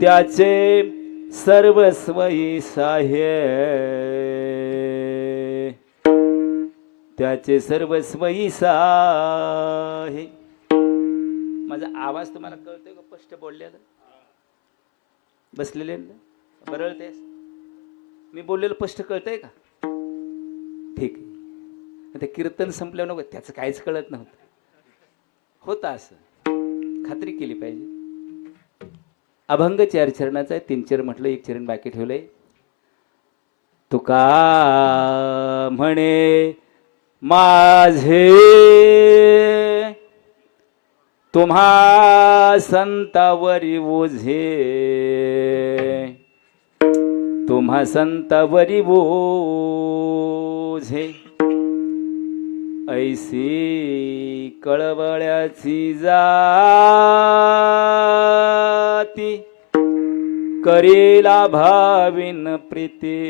त्याचे सर्वस्वई साह्य, त्याचे सर्वस्वई साहे. माझा आवाज तुम्हाला कळतोय का? स्पष्ट बोललेलं बसलेले बरळतेस मी बोललेलं स्पष्ट कळतंय का? ठीक आहे. ते कीर्तन संपल्यावर नको त्याचं काहीच कळत नव्हतं. होतं असं, खात्री केली पाहिजे. अभंग 4 चरणाचा आहे. 3 चरण म्हटलं, 1 चरण बाकी ठेवलंय. तुका म्हणे माझे तुम्हा संतावरी ओझे, तुम्हा संतावरी ओझे. ऐसी कळवळ्याची जाती, करीला भाविन प्रीती,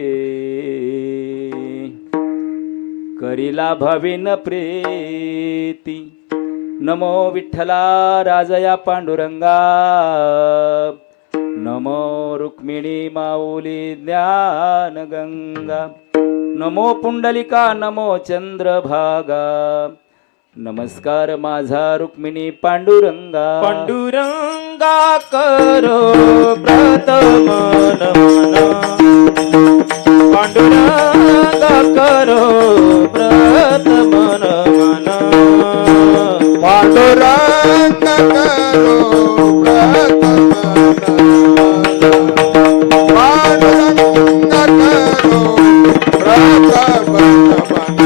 करीला भाविन प्रीती. नमो विठ्ठला राजया पांडुरंगा, नमो रुक्मिणी माऊली ज्ञान गंगा, नमो पुंडलिका नमो चंद्रभागा. नमस्कार माझा रुक्मिणी पांडुरंगा. पांडुरंगा करो प्रथम नमन, पांडुरंगा करो प्रथम नमन, पांडुरंगा करो प्रथम नमन, पांडुरंगा करो प्रथम नमन.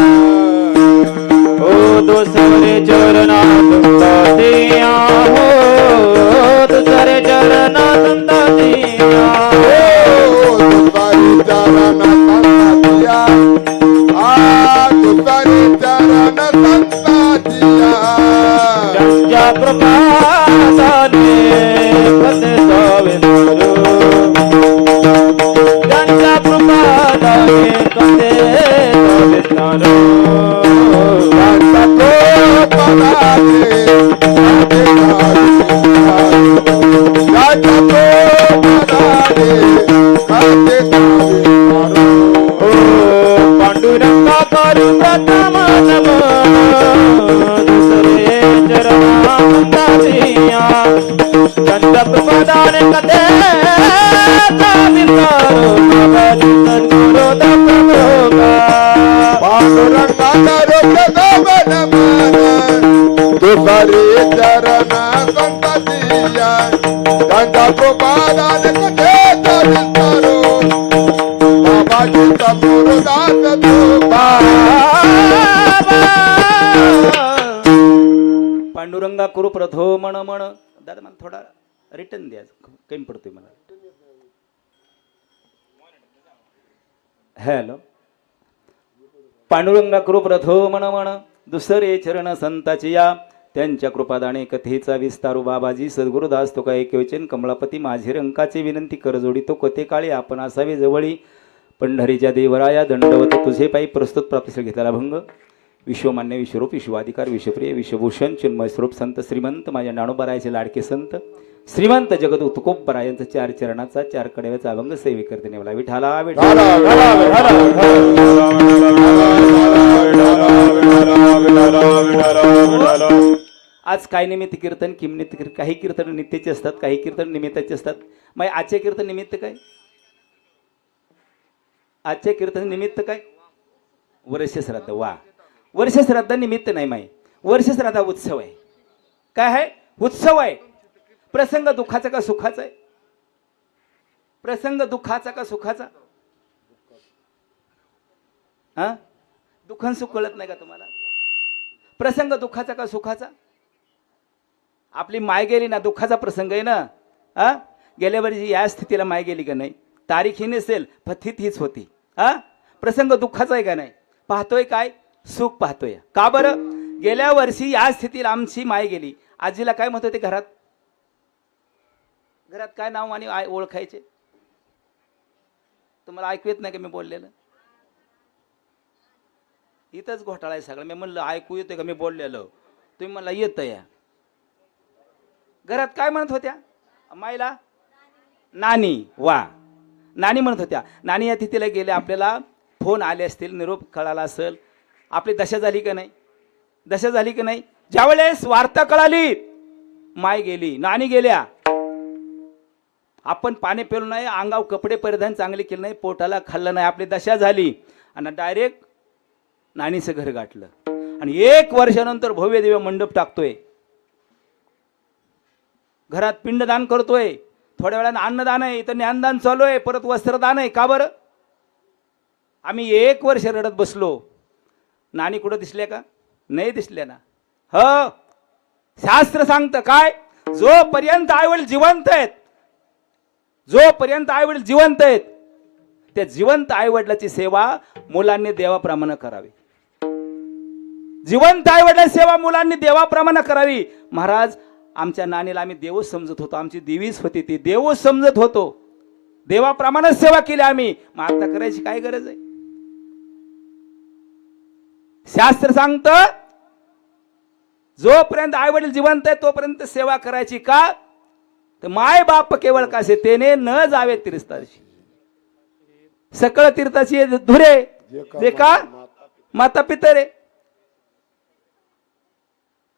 ओ दुसरे चरणात दिया हो, दुसरे चरणात दिया हो, तुतारी चरण संताजिया, तुतारी चरण संताजिया. ज्यांच्या प्रभाताने कसे सावित्रू, ज्यांच्या प्रभाताने कसे सावित्रू. पांडुरंगा करू प्रथम नमन, दुसरे चरणात दिया, ज्यांच्या प्रभाताने कसे सावित्रू. सद्गुरु दत्त प्रभोगा. पांडुरंगा करो प्रथम नमन, दुसरे चरण संताजिया, त्यांच्या कृपादान कथे विस्तारो. बाबाजी सद्गुरुदास तुका. पांडुरंगा करू प्रथम म्हण. दादा मला थोडा रिटर्न द्या, कमी पडतोय मला. हॅलो. पांडुरंगा करू प्रथम म्हण, दुसरे चरण संताची या, त्यांच्या कृपादाने कथेचा विस्तारू. बाबाजी सद्गुरुदास तुका एकवचन कमलापती माझे रंकाची विनंती कर जोडी. तो कथे काळी आपण असावे जवळी, पंढरीच्या देवराया दंडवत तुझे पायी. प्रस्तुत प्राप्त घेतलेला भंग. विश्वमान्य विश्वरूप विश्वाधिकार विश्वप्रिय विश्वभूषण चिन्मय स्वरूप संत श्रीमंत माझ्या नाणोबारायाचे लाडके संत श्रीमंत जगद तुकोबरायांचा 4 चरणाचा 4 कडेचा अभंग सेवे करते नेवला. विठाला विठाला. आज काय निमित्त कीर्तन किमनित कीर्तन. काही कीर्तन नित्याचे असतात, काही कीर्तन निमित्ताचे असतात. मग आजचे कीर्तन निमित्त काय? आजचे कीर्तन निमित्त काय? वर्ष श्राद्ध. वा, वर्ष श्राद्ध निमित्त नाही माई, वर्ष श्राद्ध उत्सव आहे. काय आहे? उत्सव आहे. प्रसंग दुःखाचा का सुखाचा आहे? प्रसंग दुःखाचा का सुखाचा? हा, दुःख सुख कळत नाही का तुम्हाला? प्रसंग दुःखाचा का सुखाचा? आपली माय गेली ना, दुःखाचा प्रसंग आहे ना. हा, गेल्या वर्षी या स्थितीला माय गेली का नाही? तारीख ही नसेल, पथित हीच होती. हा, प्रसंग दुःखाचा आहे का नाही? पाहतोय काय? सुख पाहतोय. का बरं? गेल्या वर्षी या स्थितीला आमची माय गेली. आजीला काय म्हणत होते घरात? घरात काय नाव आणि ओळखायचे? तुम्हाला ऐकू येत नाही का मी बोललेलं? इथंच घोटाळा आहे सगळं. मी म्हणलं ऐकू येतोय का मी बोललेलं? तुम्ही मला येतं या. घरात काय म्हणत होत्या माईला? नानी वा नानी म्हणत होत्या नानी या तिथीला गेले आपल्याला फोन आले असतील निरोप कळाला असेल आपली दशा झाली का नाही दशा झाली की नाही ज्यावेळेस वार्ता कळाली माय गेली नानी गेल्या आपण पाणी पेलो नाही अंगाव कपडे परिधान चांगले केले नाही पोटाला खाल्लं नाही आपली दशा झाली आणि डायरेक्ट नानीचं घर गाठलं आणि 1 वर्षानंतर भव्य दिव्य मंडप टाकतोय घरात पिंडदान करतोय थोड्या वेळानं अन्नदान आहे इथं ज्ञानदान चालू आहे परत वस्त्रदान आहे का बरं आम्ही 1 वर्ष रडत बसलो नानी कुठं दिसल्या का नाही दिसल्या ना हो शास्त्र सांगतं काय जोपर्यंत आईवडील जिवंत आहेत जोपर्यंत आईवडील जिवंत आहेत त्या जिवंत आईवडिलाची सेवा मुलांनी देवाप्रमाणे करावी जिवंत आईवडिलाची सेवा मुलांनी देवाप्रमाणे करावी महाराज आमच्या नानीला आम्ही देवच समजत होतो आमची देवीच होती ती देवच समजत होतो देवाप्रमाणे सेवा केली आम्ही मग आता करायची काय गरज आहे शास्त्र सांगतं जोपर्यंत आई वडील जिवंत आहे तोपर्यंत सेवा करायची का तर माय बाप केवळ कासे तेने न जावे तीर्थाशी सकळ तीर्थाची धुरे जे का माता पितरे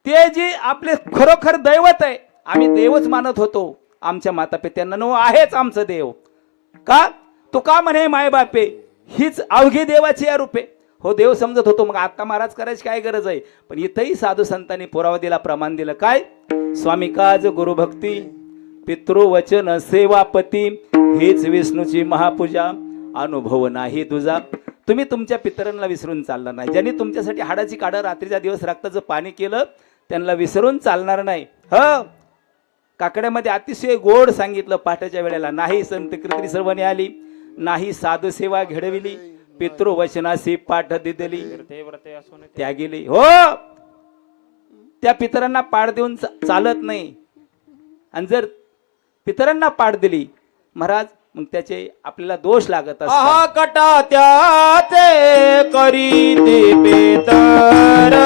ते जी आपले खरोखर दैवत आहे आम्ही देवच मानत होतो आमच्या माता पित्यांना नो आहेच आमचं देव का तो का म्हणे माय बापे हीच अवघी देवाची या रूपे हो देव समजत होतो मग आता महाराज करायची काय गरज आहे पण इथंही साधू संतांनी पुरावा दिला प्रमाण दिलं काय स्वामी काज गुरुभक्ती पितृवचन सेवापती हीच विष्णूची महापूजा अनुभव नाही तुझा तुम्ही तुमच्या पितरांना विसरून चालणार नाही ज्यांनी तुमच्यासाठी हाडाची काढं रात्रीच्या दिवस रक्ताचं पाणी केलं त्यांना विसरून चालणार नाही ह काकड्यामध्ये अतिशय गोड सांगितलं पाठाच्या वेळेला नाही संत कीर्तनी सर्वांनी आली नाही साधू सेवा घडविली पितृवचनासी पाठ दिदली त्या गेली हो त्या पितरांना पाठ देऊन चालत नाही आणि जर पितरांना पाठ दिली महाराज मग त्याचे आपल्याला दोष लागत आहा कटा त्याचे करी ते पेतर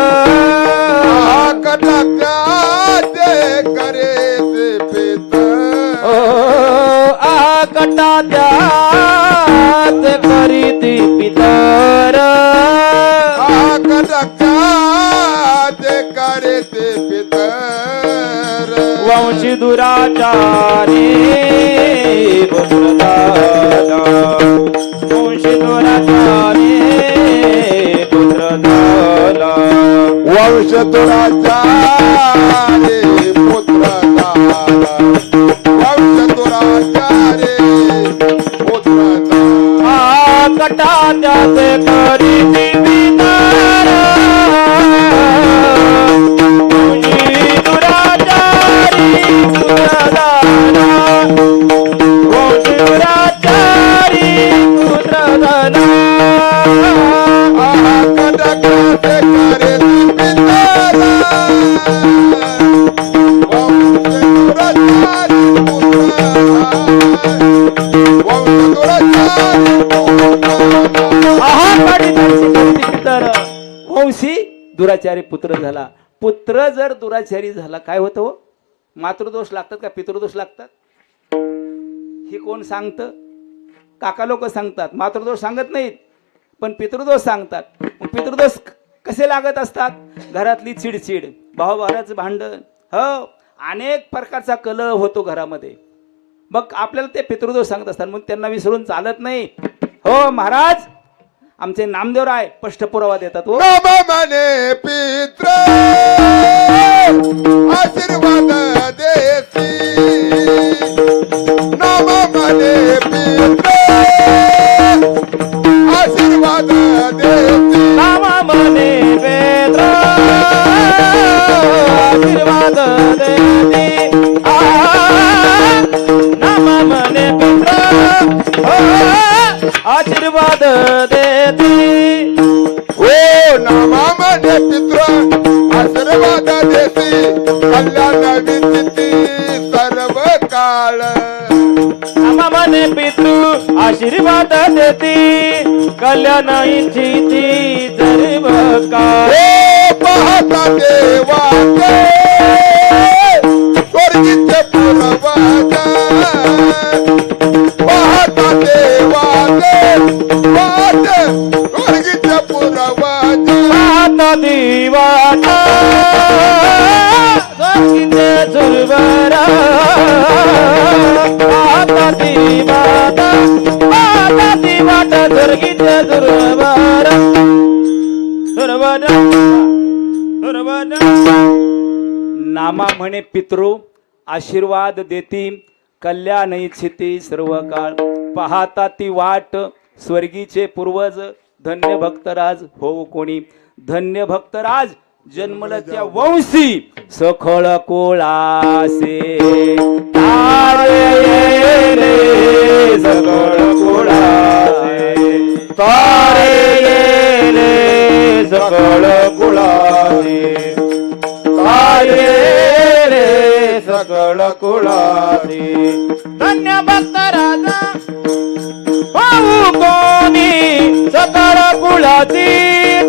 कटाचे करे ते पितर आहा कटा त्याचे करी ते पितर कटाचे करे ते पितर वंशी दुराचारी पुत्रदाता वंशी दुराचारी पुत्रदाता वंश दुराचारे पुत्र दादा वंश दुराचारे पुत्र दादा कटा त्याचे करी पितर वंशी दुराचारी पुत्रदाता वंशी दुराचारी पुत्रदाता कटाचे करे पितर वंश दुराचारे वंशी दुराचारी पुत्र झाला पुत्र जर दुराचारी झाला काय होतं हो मातृदोष लागतात का पितृदोष लागतात हे कोण सांगतं काका लोक सांगतात मातृदोष सांगत नाहीत पण पितृदोष सांगतात मग पितृदोष कसे लागत असतात घरातली चिडचिड भावाभावाचं भांडण हो अनेक प्रकारचा कलह होतो घरामध्ये मग आपल्याला ते पितृदोष सांगत असतात मग त्यांना विसरून चालत नाही हो महाराज आमचे नामदेवराय स्पष्ट पुरावा देतात हो नम मने पित्र आशीर्वाद देसी नम मने पित्र आशीर्वाद देसी नामा मने वेद आशीर्वाद देती नामा मने पित्र आशीर्वाद देती ओ नम मने पित्र आशीर्वाद देसी कल्याण विचिती सर्व काळ नामा मने पितृ आशीर्वाद देती कल्याण इच्छिती सर्व काळ ओ पाहता देवाचे स्वर्गीचे पुरवाचा म्हणे पितृ आशीर्वाद देती कल्याण इच्छिती सर्व काळ पाहता ती वाट स्वर्गीचे पूर्वज धन्य भक्तराज होऊ कोणी धन्य भक्तराज जन्मल त्या वंशी सखळ कोळासे तारे येले सखळ कोळासे तारे येले सकळ कुळासी तारे रे सकळ कुळासी धन्य भक्त राजा होऊ कोणी सकळ कुळाची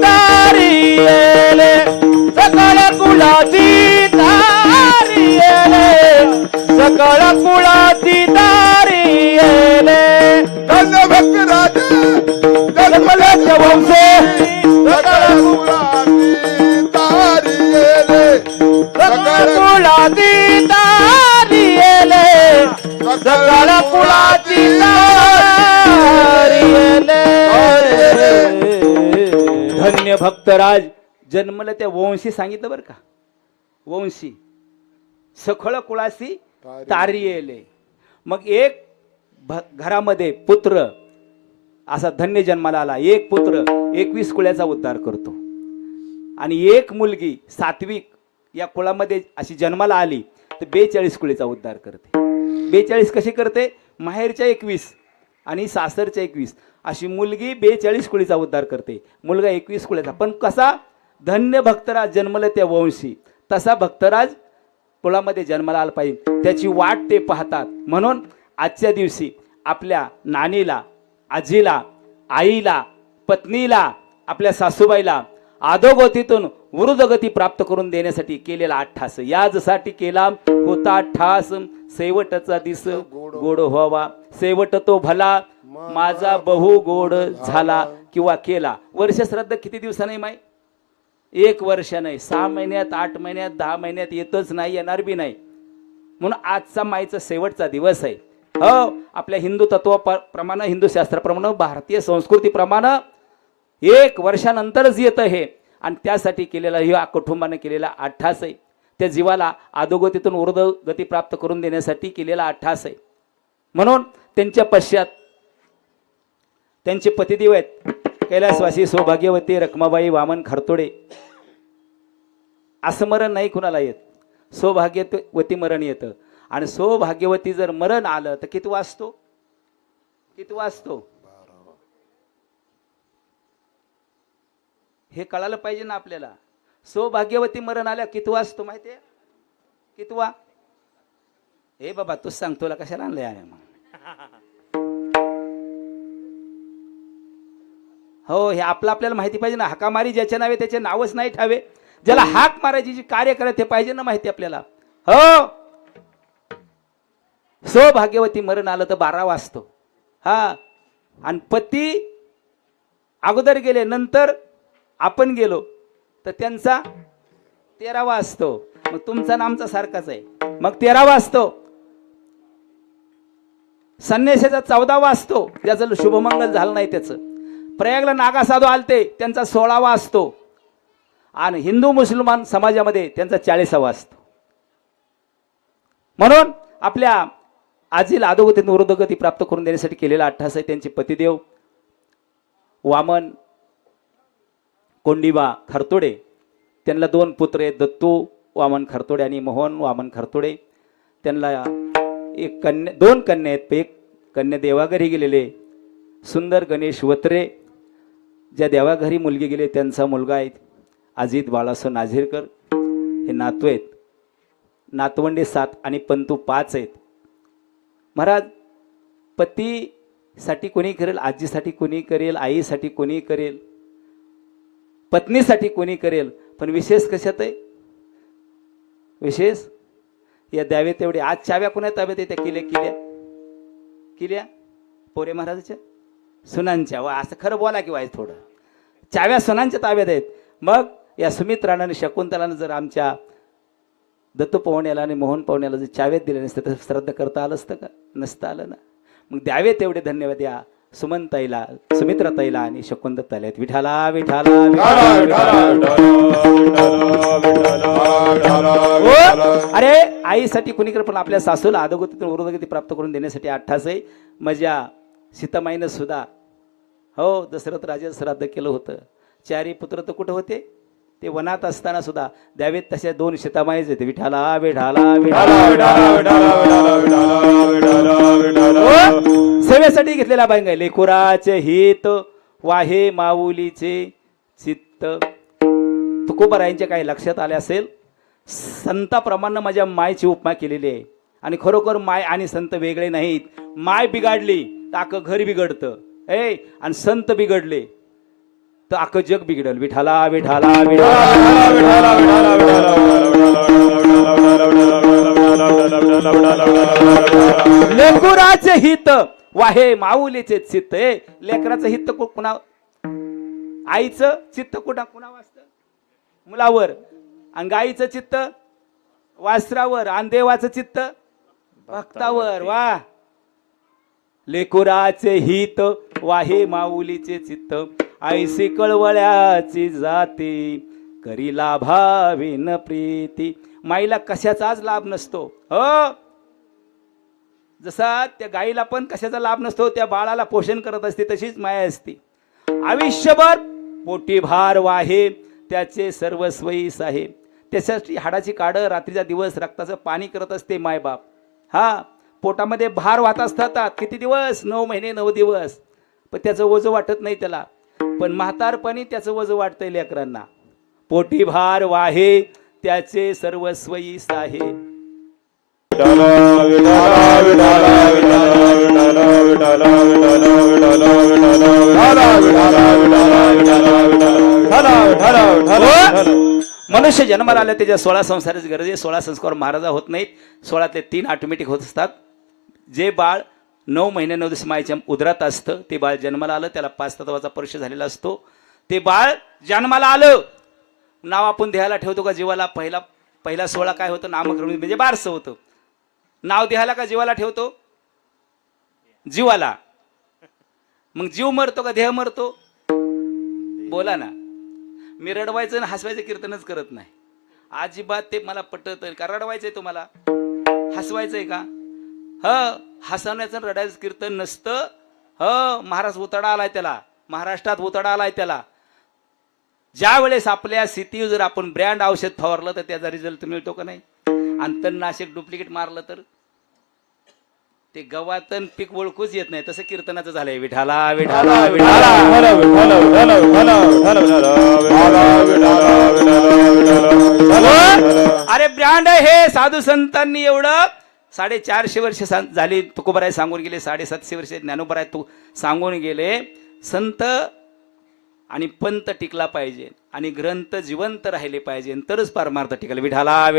तारी येले सकळ कुळाची तारी येले सकळ कुळाची तारी येले धन्य भक्त राजा जन्मल्याच्या वंशे सकळ कुळाची तारी येले सकळ कुळाची तारी येले सकळ कुळाची तारी येले धन्य भक्तराज जन्मलं त्या वंशी सांगितलं बरं का वंशी सखळ कुळासी तारी येले मग एक घरामध्ये पुत्र असा धन्य जन्माला आला एक पुत्र 21 कुळाचा उद्धार करतो आणि एक मुलगी सात्विक या कुळामध्ये अशी जन्माला आली तर 42 कुळीचा उद्धार करते 42 कशी करते माहेरच्या 21 आणि सासरच्या 21 अशी मुलगी 42 कुळीचा उद्धार करते मुलगा 21 कुळाचा पण कसा धन्य भक्तराज जन्मले त्या वंशी तसा भक्तराज कुळामध्ये जन्माला आला पाहिजे त्याची वाट ते पाहतात म्हणून आजच्या दिवशी आपल्या नानीला आजीला आईला पत्नीला आपल्या सासूबाईला आदोगतीतून वृद्धगती प्राप्त करून देण्यासाठी केलेला अट्ठास याजसाठी केला होता ठास शेवटचा दिस गोड व्हावा शेवट तो भला माझा बहु गोड झाला किंवा केला वर्ष श्राद्ध किती दिवसांनी माय 1 वर्ष नाही 6 महिन्यात 8 महिन्यात 10 महिन्यात येतच नाही येणार बी नाही म्हणून आजचा माईचा शेवटचा दिवस आहे हो आपल्या हिंदू तत्वाप्रमाणे हिंदू शास्त्राप्रमाणे भारतीय संस्कृतीप्रमाणे 1 वर्षानंतरच येतं हे आणि त्यासाठी केलेला ह्या कुटुंबाने केलेला अट्ठास आहे त्या जीवाला अधोगतीतून ऊर्ध्वगती प्राप्त करून देण्यासाठी केलेला अट्ठास आहे म्हणून त्यांच्या पश्चात त्यांचे पतिदेव आहेत कैलासवासी सौभाग्यवती रखमाबाई वामन खरतोडे असं मरण नाही कुणाला येत सौभाग्यवती मरण येतं आणि सौभाग्यवती जर मरण आलं तर किती वाजतो हे कळालं पाहिजे ना आपल्याला सौभाग्यवती मरण आल्या किती वाजतो माहितीये कितवा हे बाबा तूच सांग तुला कशाला आणलंय आहे मग हो हे आपल्याला माहिती पाहिजे ना हाकामारी ज्याच्या नावे त्याचे नावच नाही ठावे ज्याला हाक मारायची जी कार्य करत ते पाहिजे ना माहिती आपल्याला हो सौभाग्यवती मरण आलं तर 12 वाजतो हा आणि पती अगोदर गेले नंतर आपण गेलो तर त्यांचा 13वा असतो मग तुमचा नामचा सारखाच आहे मग 13वा असतो संन्यासाचा 14वा असतो ज्याचं शुभमंगल झालं नाही त्याचं प्रयागला नागा साधू आलते त्यांचा 16वा असतो आणि हिंदू मुसलमान समाजामध्ये त्यांचा 40वा असतो म्हणून आपल्या आजीला अधोगतीतून ऊर्ध्वगती प्राप्त करून देण्यासाठी केलेला अट्ठास आहे त्यांचे पतिदेव वामन कोंडिबा खरतोडे त्यांना 2 पुत्र आहेत दत्तू वामन खरतोडे आणि मोहन वामन खरतोडे त्यांना 2 कन्या आहेत एक कन्या देवाघरी गेलेले सुंदर गणेश वत्रे ज्या देवाघरी मुलगी गेले त्यांचा मुलगा आहे अजित बाळासो नाझिरकर हे नातू आहेत नातवंडे 7 आणि पंतू 5 आहेत महाराज पतीसाठी कोणी करेल आजीसाठी कोणी करेल आईसाठी कोणी करेल पत्नीसाठी कोणी करेल पण विशेष कशात आहे विशेष या द्यावे तेवढे आज चाव्या कोणा ताब्यात येत्या किल्या पोरे महाराजाच्या सुनांच्या व असं खरं बोला की वाईज थोडं चाव्या सुनांच्या ताब्यात आहेत मग या सुमित राणाने शकुंतलानं जर आमच्या दत्तू पवण्याला आणि मोहन पवण्याला जर चाव्यात दिले नसते तर श्राद्ध करता आलं असतं का नसतं आलं ना मग द्यावे तेवढे धन्यवाद या सुमनताईला, सुमित्राताईला आणि शकुंतलाताईला आहेत. विठाला विठाला विठाला. हो, अरे आईसाठी कुणीकडे पण आपल्या सासूला अधोगतीतून उर्धगती प्राप्त करून देण्यासाठी 28 आहे. माझ्या सीतामाईनं सुद्धा हो दशरथ राजा श्राद्ध केलं होतं. 4 पुत्र तर कुठं होते, ते वनात असताना सुद्धा द्यावेत तशा 2 सीतामाईच येते. विठाला विठाला सेवेसाठी घेतलेला बांग आहे. लेकुराचे हित वाहे माऊलीचे चित्त. तुकोबारायांच्या काही लक्षात आले असेल, संताप्रमाणे माझ्या मायची उपमा केलेली आहे. आणि खरोखर माय आणि संत वेगळे नाहीत. माय बिघडली तर अख्खं घर बिघडतं, आणि संत बिघडले तर अख्खं जग बिघडल. विठाला विठाला लेकुराचे हित वाहे माऊलीचे चित्त. लेकराचं हित कुणा, आईचं चित्त कुणा वाचतं, मुलावर. आणि गाईचं चित्त वास्त्रावर. आणि देवाचं चित्त भक्तावर. वा. लेकुराचे हित वाहे माऊलीचे चित्त. ऐसी कळवळ्याची जाती करी लाभाविन प्रीती. माईला कशाचाच लाभ नसतो. हो, जसा त्या गाईला पण कशाचा लाभ नसतो, त्या बाळाला पोषण करत असते, तशीच माया असते. आयुष्यभर पोटी भार वाहे त्याचे सर्वस्वईस आहे. त्याच्यासाठी हाडाची काढं रात्रीचा दिवस रक्ताचं पाणी करत असते मायबाप. हा, पोटामध्ये भार वाहत असतात. किती दिवस? 9 महिने 9 दिवस. पण त्याचं ओझं वाटत नाही त्याला. पण म्हातारपणी त्याचं ओझं वाटतंय लेकरांना. पोटी भार वाहे त्याचे सर्वस्वईस आहे. मनुष्य जन्माला आल्या त्याच्या 16 संस्काराची गरज आहे. 16 संस्कार महाराजा होत नाहीत. 16तले 3 ऑटोमॅटिक होत असतात. जे बाळ 9 महिने 9 दिवस मायच्या उदरात असतं ते बाळ जन्माला आलं, त्याला 5 तत्वाचा स्पर्श झालेला असतो. ते बाळ जन्माला आलं, नाव आपण देहाला ठेवतो का जीवाला? पहिला 16 काय होतं? नामकरण म्हणजे बारसं होतं. नाव देहाला का जीवाला ठेवतो? जीवाला. मग जीव मरतो का देह मरतो? बोला ना. मी रडवायचं आणि हसवायचं कीर्तनच करत नाही अजिबात. ते मला पटत का? रडवायचंय तुम्हाला, हसवायचंय का? हसवण्याचं रडायचं कीर्तन नसतं. महाराज उताडा आलाय त्याला, महाराष्ट्रात उताडा आलाय त्याला. ज्या वेळेस आपल्या स्थितीवर जर आपण ब्रँड औषध फवारलं तर त्याचा रिझल्ट मिळतो का नाही? आणि तणनाशक डुप्लिकेट मारलं तर ते गवातन पीक ओळखूच येत नाही. तसं कीर्तनाचं झालंय. विठाला विठाला अरे ब्रँड हे. साधू संतांनी एवढं 450 वर्ष झाली तुकोबाराय सांगून गेले. 750 वर्ष ज्ञानोबाराय तू सांगून गेले. संत आणि पंत टिकला पाहिजे आणि ग्रंथ जिवंत राहिले पाहिजे, तरच परमार्थ टिकल. विठाला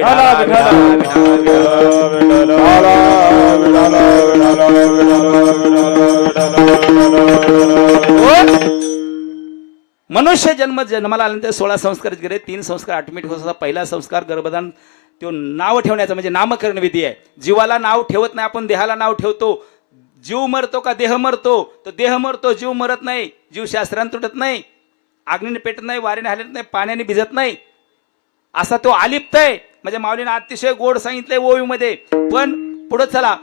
मनुष्य जन्माला आल्यानंतर 16 संस्कार गेले. 3 संस्कार ऑटोमॅटिक होत असतात. पहिला संस्कार गर्भधान, तो नाव ठेवण्याचा म्हणजे नामकरण विधी आहे. जीवाला नाव ठेवत नाही आपण, देहाला नाव ठेवतो. जीव मरतो का देह मरतो? तर देह मरतो, जीव मरत नाही. जीव शास्त्रांत तुटत नाही, अग्नीने पेटत नाही, वाऱ्याने हलत नाही, पाण्याने भिजत नाही. असा तो अलिप्त आहे. म्हणजे माऊलीने अतिशय गोड सांगितलंय ओवीमध्ये. पण पुढे चला.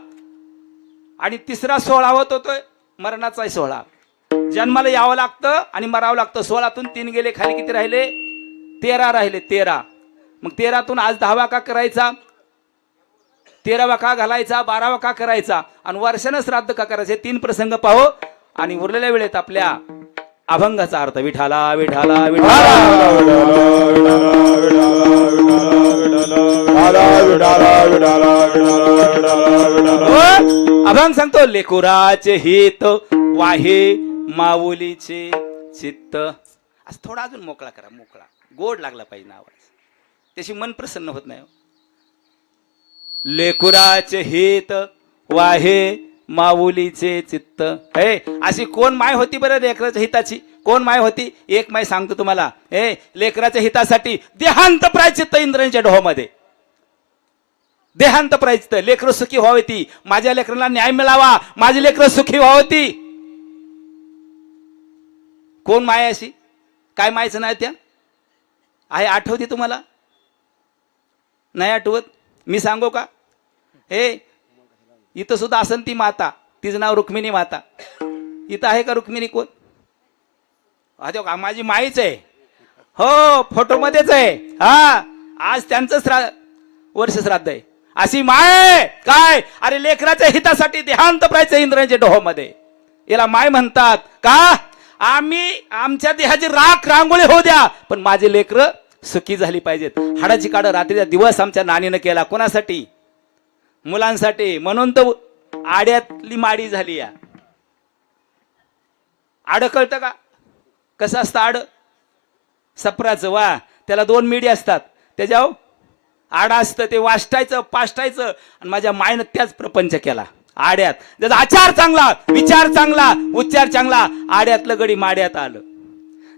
आणि तिसरा 16 होतोय मरणाचा 16. जन्माला यावं लागतं आणि मरावं लागतं. 16तून 3 गेले, खाली किती राहिले? 13 राहिले. 13. मग 13तून आज 10वा का करायचा? 13वा का घालायचा? 12वा का करायचा? आणि वर्षानं श्राद्ध का करायचे? 3 प्रसंग पाहू आणि उरलेल्या वेळेत आपल्या अभंगाचा अर्थ. विठाला विठाला अभंग सांगतो. लेकुराचे हित वाहे माऊलीचे चित्त. आज थोडा अजून मोकळा करा. मोकळा गोड लागला पाहिजे ना आवाज, त्याशी मन प्रसन्न होत नाही. लेकुराचे हित वाहे माऊलीचे चित्त. हे अशी कोण माय होती बरं लेकराच्या हिताची? कोण माय होती? एक माय सांगतो तुम्हाला. लेकराच्या हितासाठी देहांत प्रायचित्त इंद्रांच्या डोहामध्ये. देहांत प्रायचित्त. लेकरं सुखी व्हावी ती. माझ्या लेकरांना न्याय मिळावा, माझी लेकरं सुखी व्हावी ती. कोण माय अशी? काय मायचं नाही त्या आहे? आठवते तुम्हाला? नाही आठवत? मी सांगू का? हे इथं सुद्धा असन ती माता, तिचं नाव रुक्मिणी माता. इथं आहे का रुक्मिणी कोण? का माझी माईच आहे. हो, फोटोमध्येच आहे. हा, आज त्यांचं वर्ष श्राद्ध आहे. अशी माय काय? अरे लेकराच्या हितासाठी देहांत प्रायचं इंद्रायणच्या डोहामध्ये. याला माय म्हणतात का? आम्ही आमच्या देहाची राख रांगोळी होऊ द्या, पण माझे लेकर सुखी झाली पाहिजेत. हाडाची काढ रात्रीचा दिवस आमच्या नानीनं केला. कोणासाठी? मुलांसाठी. म्हणून तर आड्यातली माडी झाली. या आड कळतं का कसं असतं आड? सपराचं. वा, त्याला 2 मिडी असतात, त्याच्यावर आडा असतं, ते वाष्टायचं पाष्टायचं. आणि माझ्या मायनं त्याच प्रपंच केला आड्यात. ज्याचा आचार चांगला, विचार चांगला, उच्चार चांगला, आड्यातलं गडी माड्यात आलं.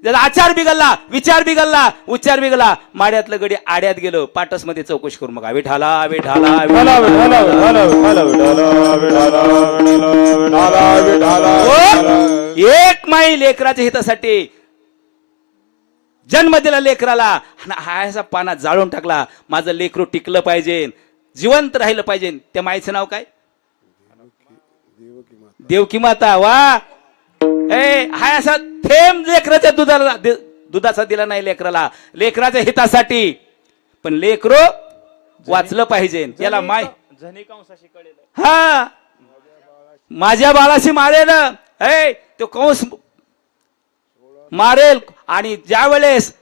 ज्याचा आचार बिघडला, विचार बिघडला, उच्चार बिघडला, माड्यातलं गडी आड्यात गेलं. पाटस मध्ये चौकशी करू मग. विठाला विठाला विठाला विठाला विठाला विठाला विठाला विठाला विठाला विठाला. एक माई लेकराच्या हितासाठी जन्म दिला लेकराला, हायसा पानात जाळून टाकला. माझं लेकरू टिकलं पाहिजे, जिवंत राहिलं पाहिजे. त्या माईचं नाव काय? देवकी माता. वा, हाय असा थेंब लेकराच्या दुधाचा दिला नाही लेकराला, लेकराच्या हितासाठी. पण लेकरो वाचलं पाहिजे. याला माय हा माझ्या बाळाशी मारेल, तो कंस मारेल. आणि ज्या वेळेस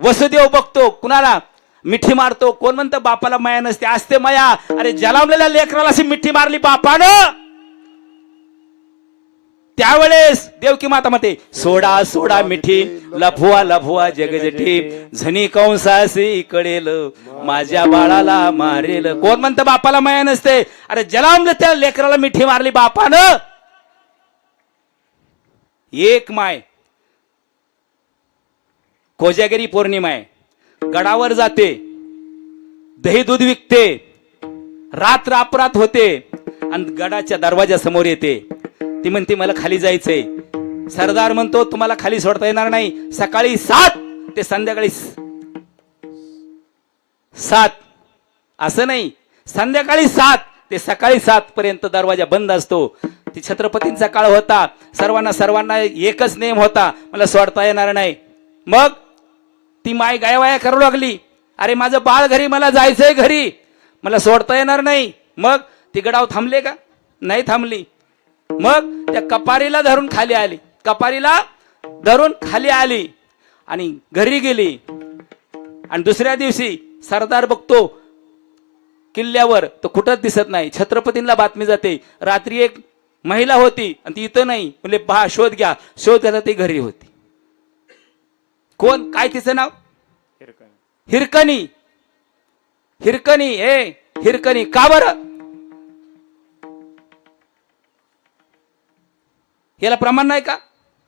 वसुदेव बघतो कुणाला मिठी मारतो, कोण म्हणतं बापाला माया नसते, असते माया. अरे जलावलेल्या लेकराला अशी मिठी मारली बापानं, त्यावेळेस देवकी माता म्हणते सोडा सोडा मिठी, लभुआ लभुआ जगजठी, झनी कंसासी कळेल माझ्या बाळाला मारेल. कोण म्हणतं बापाला माया नसते? अरे जलावले त्या लेकराला मिठी मारली बापानं. एक माय कोजागिरी पौर्णिमा आहे, गडावर जाते, दही दूध विकते, रात्र अपरात होते आणि गडाच्या दरवाजा समोर येते. ती म्हणते मला खाली जायचंय. सरदार म्हणतो तुम्हाला खाली सोडता येणार नाही. सकाळी 7 ते संध्याकाळी 7, असं नाही, संध्याकाळी 7 ते सकाळी 7 पर्यंत दरवाजा बंद असतो. ती छत्रपतींचा काळ होता. सर्वांना एकच नियम होता, मला सोडता येणार नाही. मग ती माय गायवाया करू लागली, अरे माझं बाळ घरी, मला जायचंय घरी, मला सोडता येणार नाही. मग ती गडाव थांबले का? नाही थांबली. मग त्या कपारीला धरून खाली आली, कपारीला धरून खाली आली आणि घरी गेली. आणि दुसऱ्या दिवशी सरदार बघतो किल्ल्यावर, तो कुठंच दिसत नाही. छत्रपतींना बातमी जाते रात्री एक महिला होती आणि ती इथं नाही. म्हणजे पहा, शोध घ्या. शोध घ्या, ती घरी होती. कोण? काय तिचं नाव? हिरकणी. हिरकणी. हिरकणी. का बरं? याला प्रमाण नाही का?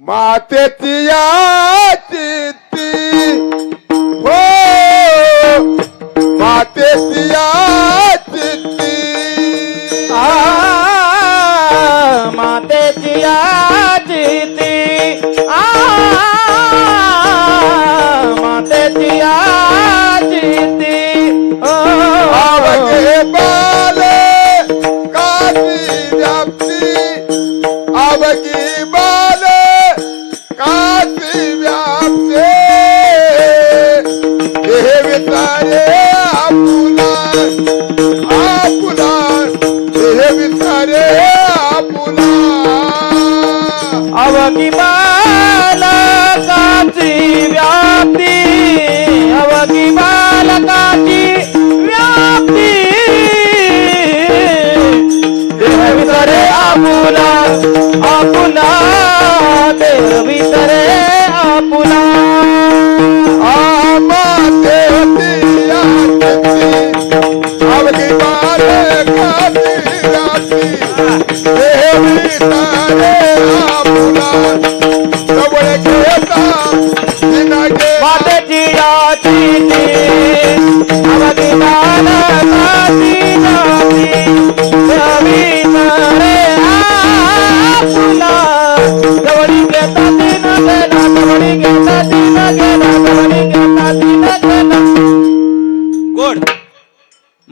मातेची या चित्ती हो, मातेची या चित्ती, मातेची आजिती, मातेची आजिती. आवगे बाले काशी व्याप्ती, आवगी बाले काशी व्याप्ते, हे विचारे आपुला आपुला, हे विचारे आपुला. अवगी बालकाची व्याप्ती, अवगी बालकाची व्याप्ती,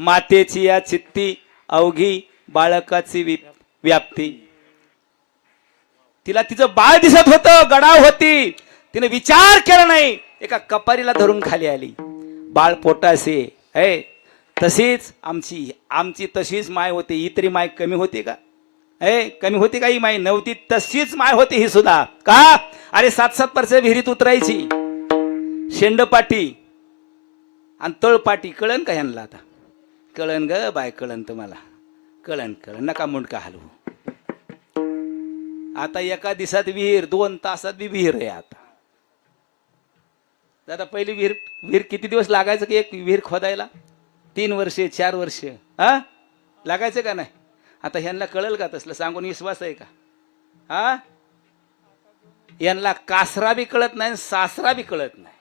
मातेची या चित्ती अवघी बाळकाची व्याप्ती. तिला तिचं बाळ दिसत होतं, गडाव होती, तिने विचार केला नाही, एका कपारीला धरून खाली आली. बाळ पोटासे आहे. तशीच आमची तशीच माय होती. ही तरी माय कमी होती का? कमी होती का? ही माय नव्हती, तशीच माय होती ही सुद्धा. का? अरे 7-7 वर्ष विहिरीत उतरायची. शेंडपाटी आणि तळपाटी. कळण का ह्यांना आता? कळण ग बाय, कळण तुम्हाला, कळण कळण. नका मुंडका हलवू. आता एका दिवसात विहीर, 2 तासात बी विहीर आहे आता. आता पहिली विहीर किती दिवस लागायचं की एक विहीर खोदायला? 3 वर्षे 4 वर्ष हा लागायचं का नाही? आता ह्यांना कळल का तसलं सांगून विश्वास आहे का? हा यांना कासरा बी कळत नाही, सासरा बी कळत नाही.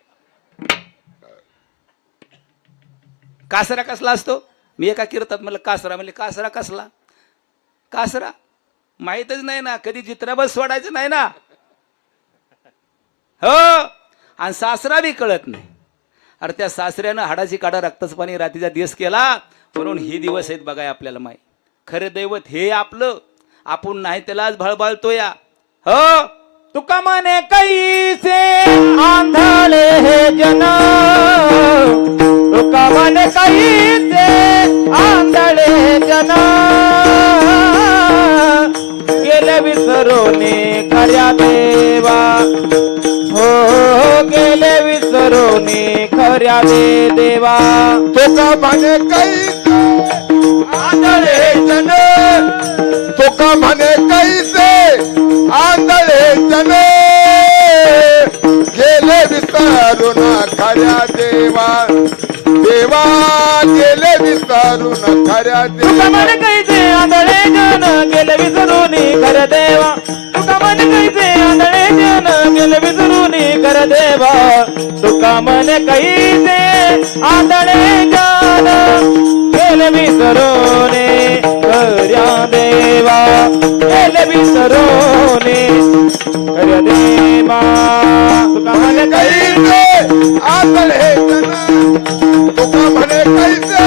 कासरा कसला असतो? मी एका कीर्तात म्हणलं कासरा, म्हणले कासरा कसला? कासरा माहीतच नाही ना, कधी चित्राबस सोडायचं नाही ना. हो, आणि सासरा बी कळत नाही. अरे त्या सासऱ्यानं हाडाची काढा रक्ताचं पाणी रात्रीचा दिवस केला, म्हणून हे दिवस आहेत बघाय आपल्याला माहीत. खरे दैवत हे आपलं, आपण नाही त्यालाच भळबळतो या. हो, तुका म्हणे कैसे आंधळे हे जन, तुका म्हणे कैसे आंधळे हे जन, गेले विसरून खऱ्या देवा. हो गेले विसरून खऱ्या देवा. तुका म्हणे कैसे आंधळे जन, तुका म्हणे कैसे आंधळे जन, गेले विसरून खऱ्या देवा. देवा गेले विसरून खऱ्या तुका म्हणे देवा. कैसे आंधळे जन, गेले विसरून खऱ्या देवा. तुका म्हणे कैसे आंधळे जन, गेले विसरून खऱ्या देवा. तुका म्हणे कैसे आंधळे जन, गेले विसरून खऱ्या देवा. गेले विसरून खऱ्या देवा. तुका म्हणे कैसे आंधळे जन, तुका म्हणे कैसे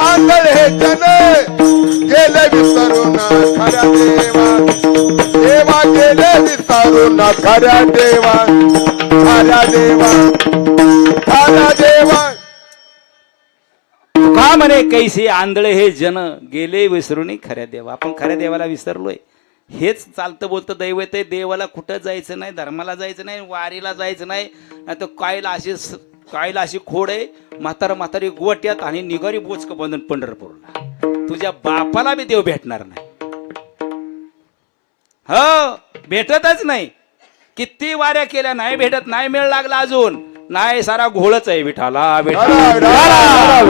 आंधळे जन, गेले विसरून खऱ्या देवा. देवा गेले विसरून खऱ्या देवा. खऱ्या देवा, खऱ्या देवा. का म्हणे कैसे आंधळे हे जन, गेले विसरून खऱ्या देवा. आपण खऱ्या देवाला विसरलोय. हेच चालतं बोलतं दैवत आहे. देवाला कुठं जायचं नाही, धर्माला जायचं नाही, वारीला जायचं नाही. नाही तर कायला अशी खोड आहे, म्हातारी गोट्यात आणि निगारी बोचक बांधून पंढरपूरला. तुझ्या बापाला बी देव भेटणार नाही. हो, भेटतच नाही. किती वाऱ्या केल्या नाही भेटत, नाही मेळ लागला अजून. नाही, सारा घोळच आहे. विठाला विठाला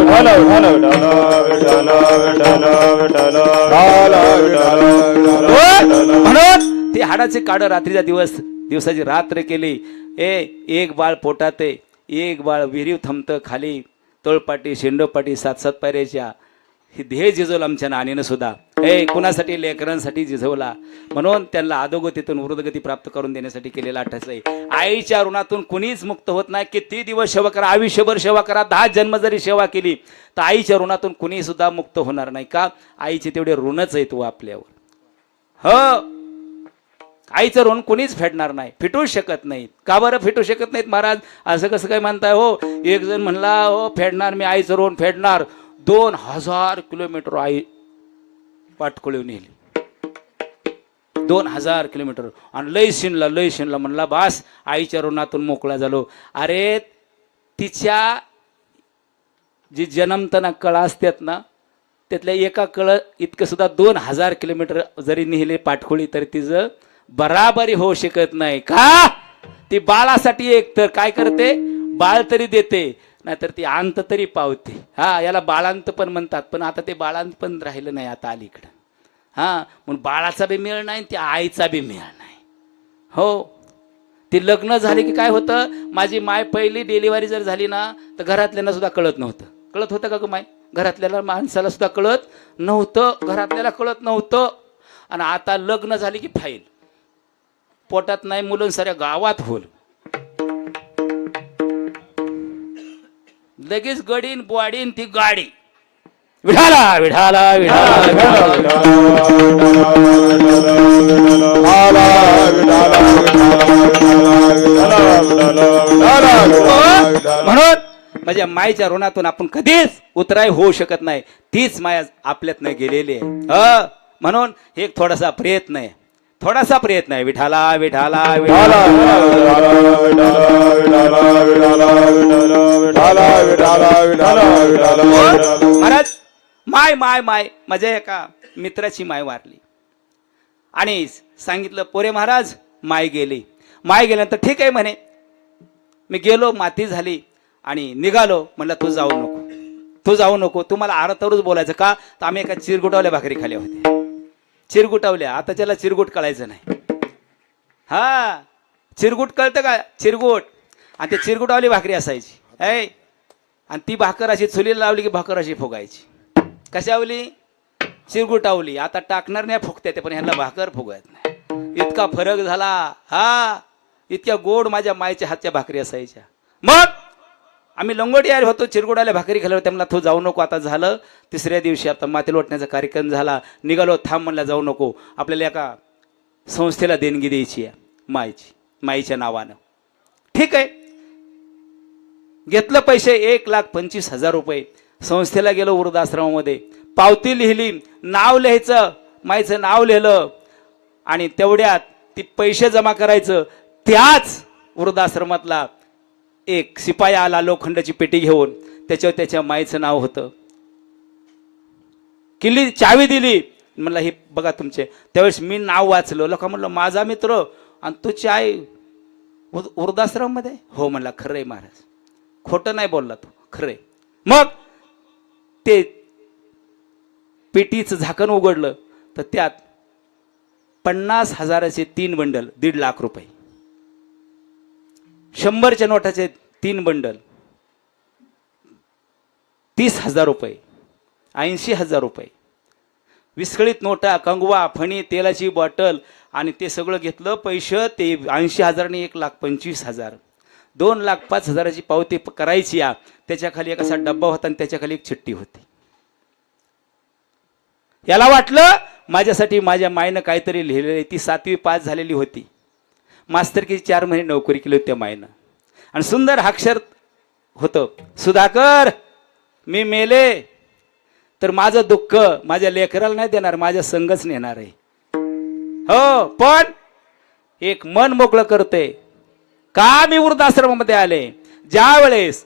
म्हणून ते हाडाचे काढ रात्रीचा दिवसाची रात्र केली. एक बाळ पोटात आहे, एक बाळ विहिरीव थांबतं खाली. तळपाटी शेंडोपाटी 7-7 पायऱ्याच्या. हे देह जिजवला आमच्या नानीनं सुद्धा. कुणासाठी? लेकरांसाठी जिजवला. म्हणून त्यांना अधोगतीतून वृद्धगती प्राप्त करून देण्यासाठी केलेला अट्टहास आहे. आईच्या ऋणातून कुणीच मुक्त होत नाही. किती दिवस सेवा करा, आयुष्यभर सेवा करा, 10 जन्म जरी सेवा केली तर आईच्या ऋणातून कुणी सुद्धा मुक्त होणार नाही. का? आईचे तेवढे ऋणच आहे तो आपल्यावर. हो, आईचं ऋण कुणीच फेडणार नाही, फिटू शकत नाहीत. का बरं फिटू शकत नाहीत महाराज? असं कसं काय म्हणताय? हो, एक जण म्हणला, हो फेडणार मी आईचं ऋण फेडणार. 2000 किलोमीटर आई पाटकोळी नेली. 2000 किलोमीटर. आणि लय शिनला म्हणला, बास आईच्या ऋणातून मोकळा झालो. अरे तिच्या जी जन्मताना कळा असतात ना, त्यातल्या एका कळ इतकं सुद्धा 2000 किलोमीटर जरी नेले पाटखोळी तरी तिचं बराबरी होऊ शकत नाही. का? ती बाळासाठी एक तर काय करते, बाळ तरी देते, नाहीतर ती अंत तरी पावते. हा, याला बाळांत पण म्हणतात, पण आता ते बाळांत पण राहिलं नाही आता अलीकडं. हा, म्हणून बाळाचा बी मेळ नाही, त्या आईचा बी मेळ नाही. हो, ती लग्न झाली की काय होतं, माझी माय पहिली डिलिव्हरी जर झाली ना तर घरातल्यांना सुद्धा कळत नव्हतं. कळत होतं का ग माय? घरातल्याला माणसाला सुद्धा कळत नव्हतं, घरातल्याला कळत नव्हतं. आणि आता लग्न झाली की फाईल पोटात नाही, मुलं साऱ्या गावात होल. लगेच गडीन बॉडीन ती गाडी. विठाला विठाला विठाला म्हणून माझ्या मायेच्या ऋणातून आपण कधीच उतराय होऊ शकत नाही. तीच माया आपल्यातनं गेलेली आहे. म्हणून हे एक थोडासा प्रयत्न आहे, थोडासा प्रयत्न आहे. विठाला विठाला विठाला महाराज, माय माय माय माझ्या एका मित्राची माय वारली आणि सांगितलं, पोरे महाराज माय गेली. माय गेल्यानंतर ठीक आहे म्हणे. मी गेलो, माती झाली आणि निघालो. म्हणलं तू जाऊ नको, तू जाऊ नको. तुम्हाला आरतवरच बोलायचं का? तर आम्ही एका चिरगुटावल्या भाकरी खाल्या होत्या. चिरगुटावल्या, आता त्याला चिरगुट कळायचं नाही. हा, चिरगुट कळतं का? चिरगुट. आणि ते चिरगुटावली भाकरी असायची ऐ, आणि ती भाकर अशी चुलीला लावली की भाकर अशी फुगायची. कशावली? चिरगुटावली. आता टाकणार नाही फुगते ते, पण ह्यांना भाकर फुगत नाही. इतका फरक झाला. हा, इतक्या गोड माझ्या मायच्या हातच्या भाकरी असायच्या. मग आम्ही लंगोटी आले होतो, चिरगुटाला भाकरी खाल्ल्या होत्या. मला तू जाऊ नको, आता झालं. तिसऱ्या दिवशी आता माती लोटण्याचा कार्यक्रम झाला. निघालो, थांब म्हणला, जाऊ नको. आपल्याला एका संस्थेला देणगी द्यायची आहे मायची, माईच्या नावानं. ठीक आहे, घेतलं पैसे 1,25,000 रुपये. संस्थेला गेलो, वृद्धाश्रमामध्ये पावती लिहिली, नाव लिहायचं, माईचं नाव लिहिलं आणि तेवढ्यात ती पैसे जमा करायचं. त्याच वृद्धाश्रमातला एक शिपाई आला लोखंडाची पेटी घेऊन, त्याच्यावर त्याच्या माईचं नाव होतं. किल्ली चावी दिली, म्हणलं हे बघा तुमचे. त्यावेळेस मी नाव वाचलं. लोक म्हणलं माझा मित्र आणि तुझी आई वृद्धाश्रम मध्ये? हो म्हणला, खरं आहे महाराज, खोटं नाही बोलला तू, खरंय. मग ते पेटीचं झाकण उघडलं तर त्यात 50,000चे 3 बंडल, 1.5 लाख रुपये. 100च्या नोटाचे 3 बंडल, 30,000 रुपये, 80,000 रुपये, विस्कळीत नोटा, कंगवा, फणी, तेलाची बॉटल आणि ते सगळं घेतलं. पैसे ते 80,000 आणि 1,25,000, 2,05,000ची पावती करायची या. त्याच्या खाली एक असा डब्बा होता आणि त्याच्या खाली एक चिठ्ठी होती. याला वाटलं माझ्यासाठी माझ्या मायनं काहीतरी लिहिलेलं. ती 7वी पास झालेली होती. मास्तरकीची 4 महिने नोकरी केली होती त्या मायनं. आणि सुंदर अक्षर होतं, सुधाकर मी मेले तर माझं दुःख माझ्या लेकराला नाही देणार, माझ्या संगच नेणार आहे. हो, पण एक मन मोकळं करते का? मी वृद्धाश्रमामध्ये आले, ज्या वेळेस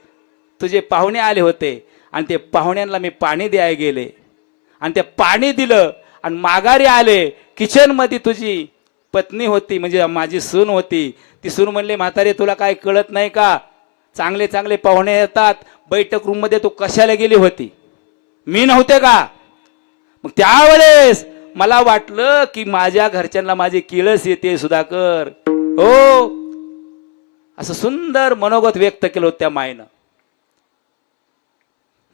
तुझे पाहुणे आले होते आणि ते पाहुण्यांना मी पाणी द्यायला गेले आणि ते पाणी दिलं आणि माघारी आले. किचन मध्ये तुझी पत्नी होती, म्हणजे माझी सून होती. ती सून म्हणले, म्हातारे तुला काय कळत नाही का? चांगले चांगले पाहुणे येतात, बैठक रूम मध्ये तू कशाला गेली होती? मी नव्हते का? मग त्यावेळेस मला वाटलं की माझ्या घरच्यांना माझी किळस येते सुधाकर. हो, असं सुंदर मनोगत व्यक्त केलं होतं त्या मायनं.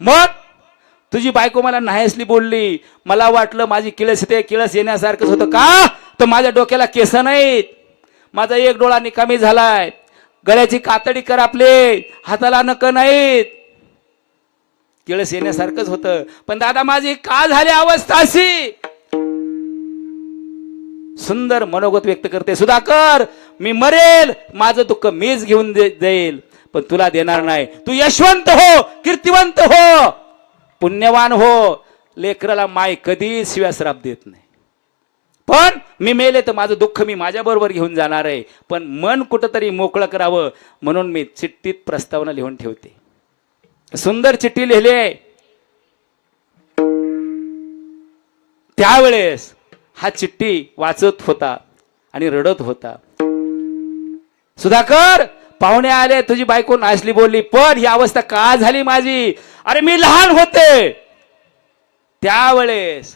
मग तुझी बायको मला नाहीसली बोलली. मला वाटलं माझी किळस येते, किळस येण्यासारखंच होतं का? तर माझ्या डोक्याला केस नाहीत, माझा एक डोळा निकामी झालाय, गळ्याची कातडी कर आपले, हाताला नख नाहीत, किळस येण्यासारखंच होतं. पण दादा माझी का झाली अवस्था अशी? सुंदर मनोगत व्यक्त करते, सुधाकर मी मरेल, माझं दुःख मीच घेऊन जाईल, पण तुला देणार नाही. तू यशवंत हो, कीर्तिवंत हो, पुण्यवान हो. लेकराला माय कधी शिव्या श्राप देत नाही. पण मी मेले तर माझं दुःख मी माझ्या बरोबर घेऊन जाणार आहे. पण मन कुठंतरी मोकळं करावं म्हणून मी चिठ्ठीत प्रस्तावना लिहून ठेवते. सुंदर चिठ्ठी लिहिली आहे. त्यावेळेस हा चिठ्ठी वाचत होता आणि रडत होता. सुधाकर पाहुणे आले, तुझी बायको नाचली बोलली, पण ही अवस्था का झाली माझी? अरे मी लहान होते त्यावेळेस,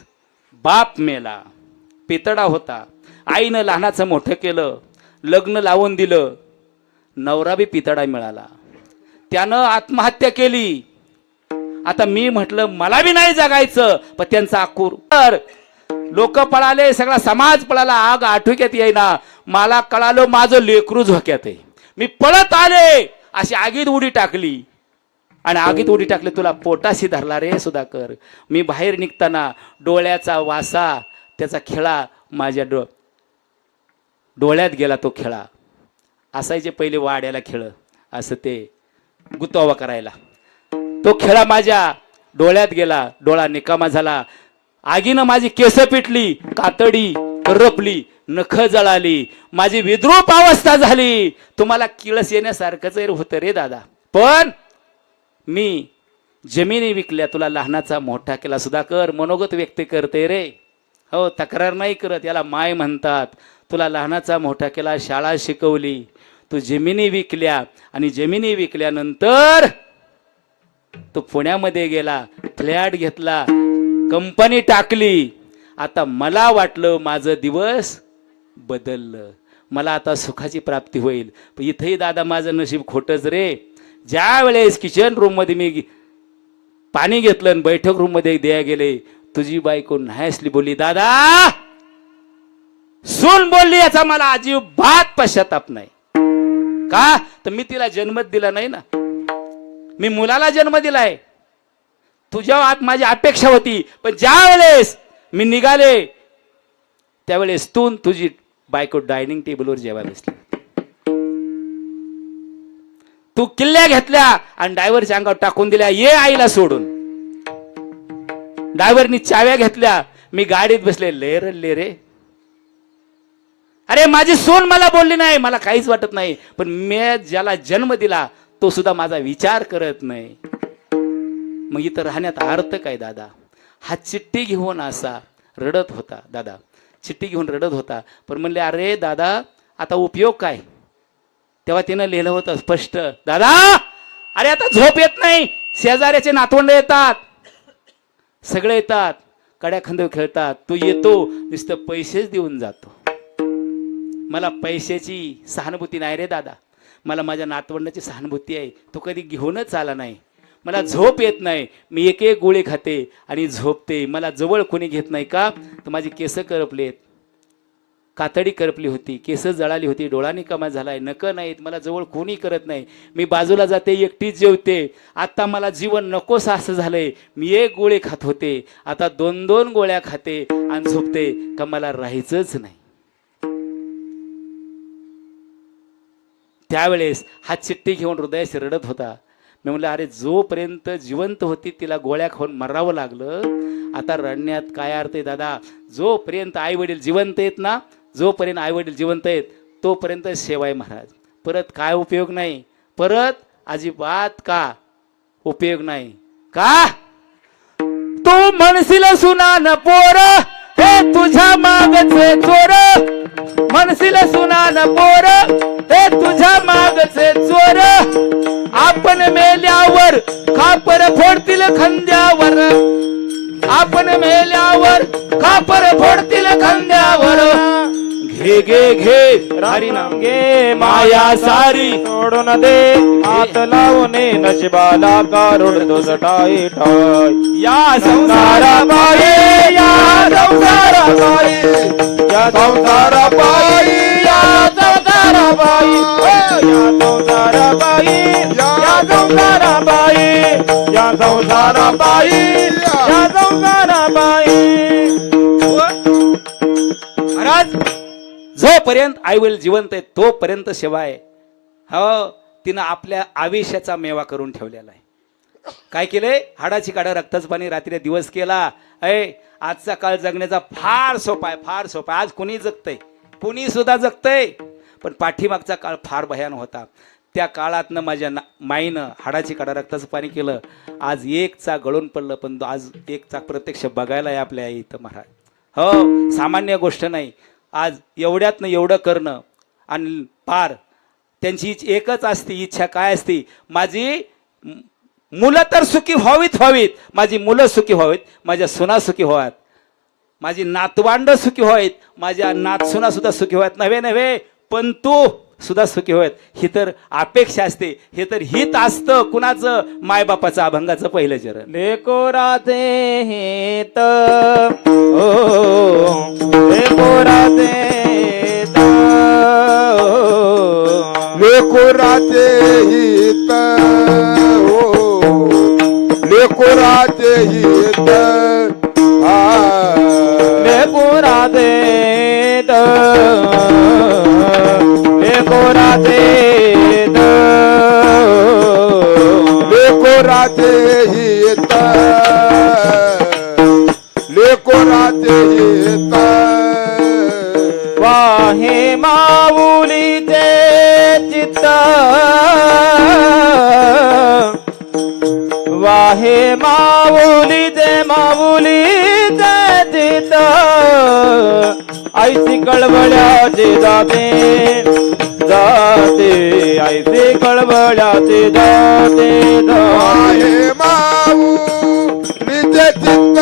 बाप मेला, पितडा होता, आईनं लहानाचं मोठं केलं, लग्न लावून दिलं, नवरा बी पितडा मिळाला, त्यानं आत्महत्या केली. आता मी म्हटलं मला बी नाही जगायचं, पण त्यांचा आकूर. लोक पळाले, सगळा समाज पळाला, आग आठुक्यात येईना. मला कळालं माझं लेकरू झोक्यात आहे. मी पळत आले, अशी आगीत उडी टाकली. आणि आगीत उडी टाकले तुला पोटाशी धरला रे सुधाकर. मी बाहेर निघताना डोळ्याचा वासा त्याचा खेळा माझ्या डोळ्यात गेला. तो खेळा असायचे पहिले वाड्याला खेळ, असं ते गुतावा करायला. तो खेळा माझ्या डोळ्यात गेला, डोळा निकामा झाला. आगीनं माझी केस पिटली, कातडी करपली, नख जळाली, माझी विद्रूप अवस्था झाली. तुम्हाला किळस येण्यासारखंच होतं रे दादा. पण मी जमिनी विकल्या, तुला लहानाचा मोठा केला. सुधाकर मनोगत व्यक्त करते रे, हो तक्रार नाही करत, याला माय म्हणतात. तुला लहानाचा मोठा केला, शाळा शिकवली, तू जमिनी विकल्या आणि जमिनी विकल्यानंतर तो पुण्यामध्ये गेला, फ्लॅट घेतला, कंपनी टाकली. आता मला वाटलं माझं दिवस बदललं, मला आता सुखाची प्राप्ती होईल. पण इथेही दादा माझं नशीब खोटच रे. ज्या वेळेस किचन रूम मध्ये मी पाणी घेतलं आणि बैठक रूम मध्ये द्या गेले, तुझी बायको नाही असली बोलली. दादा सून बोलली याचा मला अजिबात पश्चाताप नाही. का तर मी तिला जन्मच दिला नाही ना, मी मुलाला जन्म दिलाय. तुझ्या आत माझी अपेक्षा होती, पण ज्या वेळेस मी निघाले त्यावेळेस तू तुझी बायको डायनिंग टेबलवर जेवाय बसली. तू किल्ल्या घेतल्या आणि ड्रायव्हरच्या अंगावर टाकून दिल्या, ये आईला सोडून. ड्रायव्हरनी चाव्या घेतल्या, मी गाडीत बसले, लेरले रे. अरे माझी सून मला बोलली नाही, मला काहीच वाटत नाही, पण मी ज्याला जन्म दिला तो सुद्धा माझा विचार करत नाही. मग इथं राहण्यात अर्थ काय दादा. हा चिठ्ठी घेऊन असा रडत होता दादा, चिठ्ठी घेऊन रडत होता. पण म्हणले अरे दादा आता उपयोग काय. तेव्हा तिनं लिहिलं होतं स्पष्ट, दादा अरे आता झोप येत नाही, शेजाऱ्याचे नातवंड येतात, सगळे येतात, कड्या खंदव खेळतात, तू येतो नुसतं पैसेच देऊन जातो. मला पैशाची सहानुभूती नाही रे दादा, मला माझ्या नातवंडाची सहानुभूती आहे. तो कधी घेऊनच आला नाही. मला झोप येत नाही, मी एक एक गोळी खाते आणि झोपते. मला जवळ कोणी घेत नाही. का तर माझी केस करपलेत, कातडी करपली होती, केस जळाली होती, डोळा निकामा झालाय, नक नाहीत, मला जवळ कोणी करत नाही. मी बाजूला जाते, एकटीच जेवते. आता मला जीवन नकोस असं झालंय. मी एक गोळी खात होते, आता 2-2 गोळ्या खाते आणि झोपते. का मला राहायचंच नाही. त्यावेळेस हा चिठ्ठी घेऊन हृदयाशी रडत होता. मी म्हणलं अरे जोपर्यंत जिवंत होती तिला गोळ्या खाऊन मरावं लागलं, आता रडण्यात काय अर्थ आहे दादा. जोपर्यंत आई वडील जिवंत आहेत ना, जोपर्यंत आई वडील जिवंत आहेत तोपर्यंत सेवा आहे महाराज. परत काय उपयोग नाही, परत अजिबात का उपयोग नाही. का तू म्हणशील सुना न पोर हे तुझ्या मागचे चोर, म्हणशील सुना न पोर हे तुझ्या मागचे चोर. आपण मेल्यावर खापर फोडतील खांद्यावर, आपण मेल्यावर खापर फोडतील खांद्यावर. घे घे घे हरिनाम घे माया सारी सोडून दे, हात लावणे नशिबाला कारुड तो जटाई ठाय. या संसाराबाई, या संसाराबाई, या संसाराबाई, या संसाराबाई, या संसाराबाई, या संसाराबाई, या संसाराबाई, या संसाराबाई. महाराज जोपर्यंत आई वडील जिवंत आहेत तोपर्यंत सेवा आहे. हो तिनं आपल्या आयुष्याचा मेवा करून ठेवलेला आहे. काय केलंय, हाडाची काढा रक्ताचं पाणी रात्री दिवस केला. आजचा काळ जगण्याचा फार सोपा आहे, फार सोपा आहे. आज कुणी जगतंय, कुणी सुद्धा जगतंय, पण पाठीमागचा काळ फार भयानक होता. त्या काळातनं माझ्या माईनं हाडाची काढा रक्ताचं पाणी केलं. आज एक चाक गळून पडलं, पण आज एक चाक प्रत्यक्ष बघायला आहे आपल्या आई इथं महाराज. हो सामान्य गोष्ट नाही. आज एवढ्यातनं एवढं करणं आणि पार त्यांची एकच असते इच्छा. काय असते, माझी मुलं तर सुखी व्हावीत, माझी मुलं सुखी व्हावीत, माझ्या सुना सुखी व्हाव्यात, माझी नातवांड सुखी व्हावीत, माझ्या नातसुना सुद्धा सुखी व्हाव्यात. नव्हे पण तू सुद्धा सुखी व्हावेत, ही तर अपेक्षा असते. हे तर हित असतं कुणाचं, मायबापाचं अभंगाचं पहिलं चरण. लेकोराचे हित ओ, लेकोराचे हित ओ, लेकुराचे हित हो, कळवळ्याचे हित वाहे माऊलीचे चित्त वाहे माऊलीचे चित्त ऐसी कळवळ्याचे जाते ऐसी कळवळ्याचे जाते वाहे माऊ निजे चित्त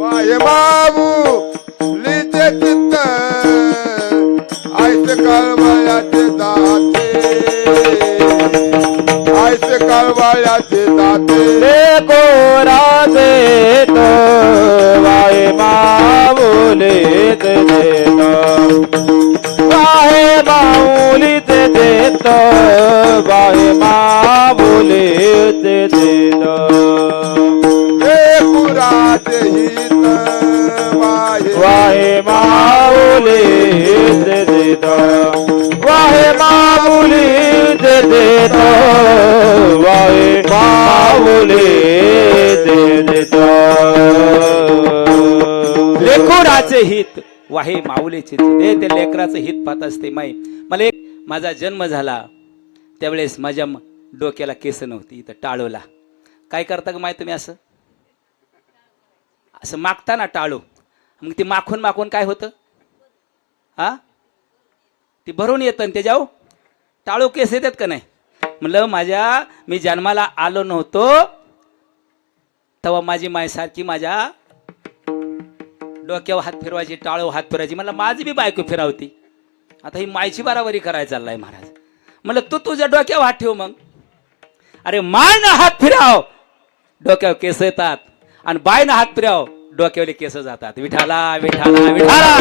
वाहे माऊ निजे चित्त ऐसे कळवळ्याचे दाते ऐसे कळवळ्याचे दाते कोरा देत वाहे माऊलीत देत वाहे माऊलीत देत वाहे माऊलीत देत कुराचे हित वाहे वाहे माऊलीत देत वाहे माऊलीत देत वाहे माऊलीत देत लेकराचे हित वाहे माऊलीचे हित. ते लेकराचं हित पाहत असते माई. मला एक माझा जन्म झाला त्यावेळेस माझ्या डोक्याला केस नव्हती, इथं टाळोला. काय करता का माय तुम्ही असं असं मागता ना टाळो, मग ती माखून माखून काय होतं हा ती भरून येतं त्याच्यावर टाळो केस येतात का नाही. म्हणलं मी जन्माला आलो नव्हतो तेव्हा माझी माय सारखी माझ्या डोक्यावर हात फिरवायची, टाळो हात फिरवायची. मला माझी बी बायको फिरावती. आता ही मायची बाराबरी करायला चाललाय महाराज. म्हणलं तू तुझ्या डोक्यावर हात ठेव. मग अरे मायनं हात फिराव डोक्यावर केस येतात आणि बायनं हात फिराव डोक्यावरले केस जातात. विठाला विठाला विठाला.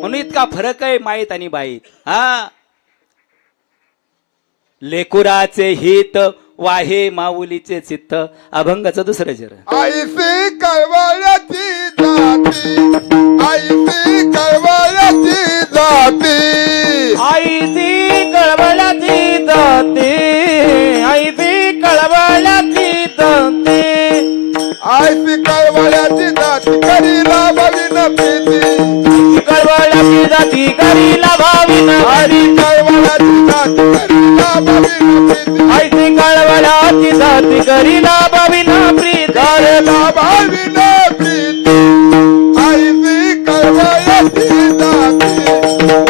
म्हणून इतका फरक आहे माईत आणि बाईत. हा लेकुराचे हित वाहे माऊलीचे चित्त. अभंगाचं दुसरं चरण. ऐसे कळवळ्याची जाती ऐसे कळवळ्याची जाती आईची कळवळ्याची जाते आईची कळवळ्याची जाते ऐसे कळवळ्याची जाती करीला भविन प्रीती कळवळ्याची जाती करीला भाविन हरी कळवळ्याची जाती करीला भविन प्रीती आईची कळवळ्याची जाती करीला भाविन प्रीत करीला भविन प्रीती ऐसे कळवळ्याची जाती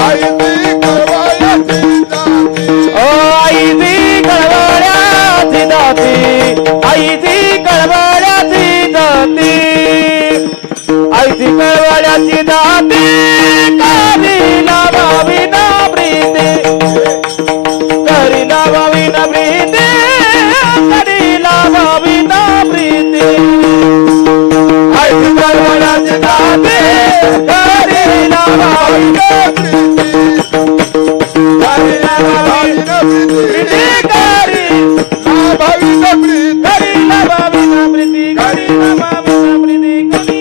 ऐसे कळवळ्याची जाती ओ आईची कळवळ्याची जाती आईची कळवळ्याची जाती आईची कळवळ्याची जाती करीला भाविन प्रीती करीला भाविन प्रीती करीला भाविन प्रीती आईची कळवळ्याची जाती करीला भाविन करीला भाविन प्रीती करीला भाविन प्रीती करीला भाविन प्रीती करीला भाविन प्रीती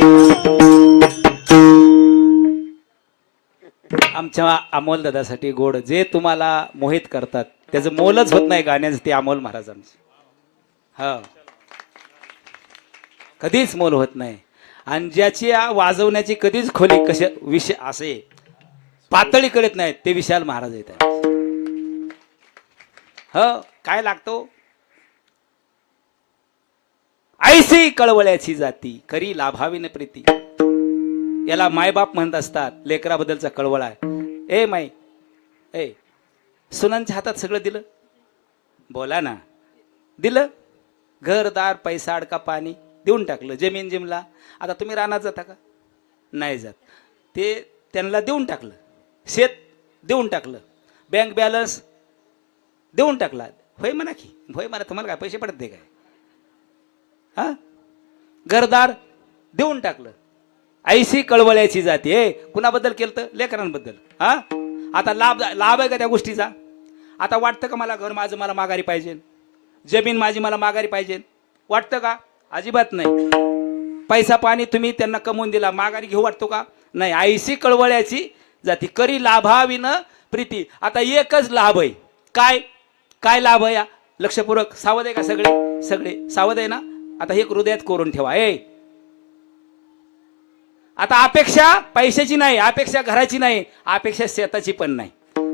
आमच्या अमोल दादासाठी गोड जे तुम्हाला मोहित करतात त्याचं मोलच होत नाही गाण्याचं. ते अमोल महाराज आमचे हा कधीच मोल होत नाही. आणि ज्याची वाजवण्याची कधीच खोली कशा विषय असे पातळी कळत नाहीत ते विशाल महाराज आहेत. हो काय लागतो ऐसी कळवळ्याची जाती खरी लाभावीन प्रीती. याला मायबाप म्हणत असतात. लेकराबद्दलचा कळवळा आहे. ए माई ए सुनांच्या हातात सगळं दिलं बोला ना दिलं घरदार पैसा अडका पाणी देऊन टाकलं. जमीन जिमला आता तुम्ही रानात जाता का नाही जात. ते त्यांना देऊन टाकलं. शेत देऊन टाकलं. बँक बॅलन्स देऊन टाकला. होय म्हणा की होय म्हणा. तुम्हाला काय पैसे पडत ते काय हा घरदार देऊन टाकलं. ऐशी कळवळ्याची जाती. कुणाबद्दल केलं तर लेकरांबद्दल. हा आता लाभ आहे का त्या गोष्टीचा. आता वाटतं का मला घर माझं मला माघारी पाहिजे, जमीन माझी मला माघारी पाहिजे वाटतं का. अजिबात नाही. पैसा पाणी तुम्ही त्यांना कमवून दिला, माघारी घेऊ वाटतो का? नाही. आईशी कळवळ्याची जाती करी लाभाविन प्रीती. आता एकच लाभ आहे. काय काय लाभ आहे? लक्षपूर्वक सावध आहे का? सगळे सगळे सावध आहे ना? आता हे हृदयात कोरून ठेवा. आता अपेक्षा पैशाची नाही, अपेक्षा घराची नाही, अपेक्षा शेताची पण नाही.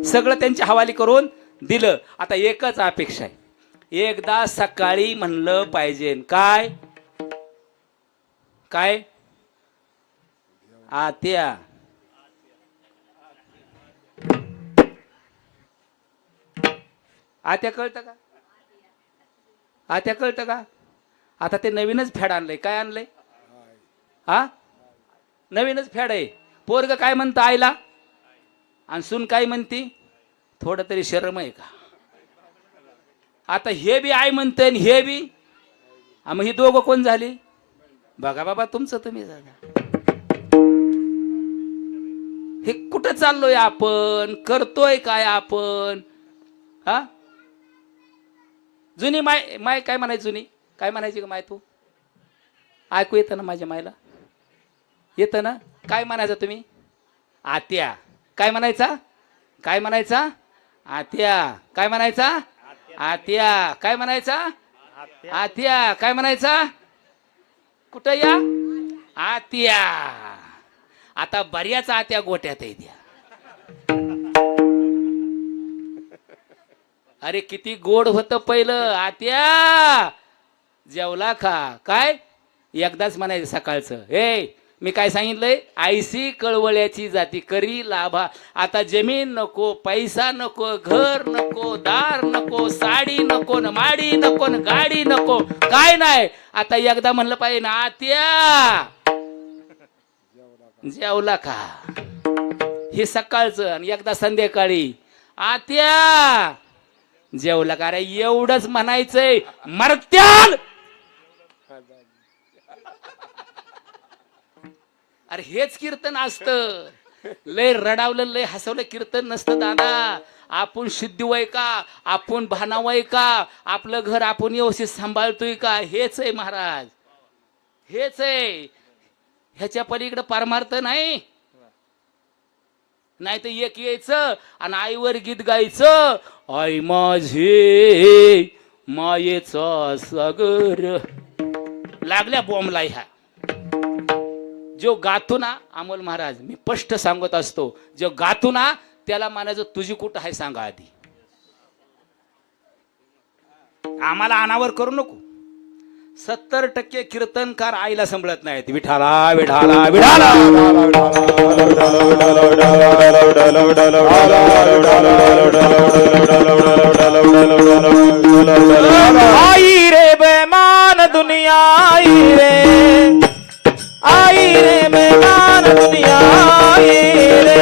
सगळं त्यांच्या हवाली करून दिलं. आता एकच अपेक्षा आहे, एकदा सकाळी म्हणलं पाहिजे. काय काय? आत्या. आत्या कळतं का? आत्या कळतं का? आता ते नवीनच फॅड आणलंय. काय आणलंय? हा, नवीनच फॅड आहे. पोरग काय म्हणतं आईला, आणि सून काय म्हणती? थोडं तरी शरम आहे का? आता हे बी आई म्हणते आणि हे बी. मग ही दोघं कोण झाली? बघा बाबा तुमचं तुम्ही जागा. हे कुठं चाललोय आपण? करतोय काय आपण? हा, जुनी माय माय काय म्हणायची? जुनी काय म्हणायची का माय? तू ऐकू येतं ना माझ्या मायला? येतं ना? काय म्हणायचं तुम्ही? आत्या. काय म्हणायचा? काय म्हणायचा? आत्या. काय म्हणायचा? आत्या. काय म्हणायचा? आत्या. काय म्हणायचा? कुठं या? आत्या. आता बऱ्याच आत्या गोट्यात आहे द्या. अरे किती गोड होतं पहिलं. आत्या जेवला का? काय एकदाच म्हणायचं सकाळचं. मी काय सांगितलंय? आईसी कळवळ्याची जाती करी लाभा. आता जमीन नको, पैसा नको, घर नको, दार नको, साडी नको, न माडी नको, न गाडी नको, काय नाही. आता एकदा म्हणलं पाहिजे ना, आत्या जेवला का? हे सकाळचं. आणि एकदा संध्याकाळी, आत्या जेवला का? रे एवढंच म्हणायचंय. मरत्याल. अरे हेच कीर्तन असतं. लय रडावलं, लय हसवलं कीर्तन नसतं दादा. आपण शुद्धी वय का? आपण भानावय का? आपलं घर आपण व्यवस्थित सांभाळतोय का? हेच आहे महाराज, हेच आहे. ह्याच्या पलीकडे परमार्थ नाही. नाही तर एक यायचं आणि आईवर गीत गायचं. आई माझे मायेचा सागर. लागल्या बॉम्बला ह्या. जो गातो ना अमोल महाराज, मी स्पष्ट सांगत असतो, जो गातो ना त्याला म्हणायचं तुझी कुठं आहे सांगा आधी. आम्हाला अनावर करू नको. 70% कीर्तनकार आईला संभळत नाहीत. विठाला विठाला विठाला. आई रे बेमान दुनिया, आई रे, आई रे बेमान दुनिया, आई रे,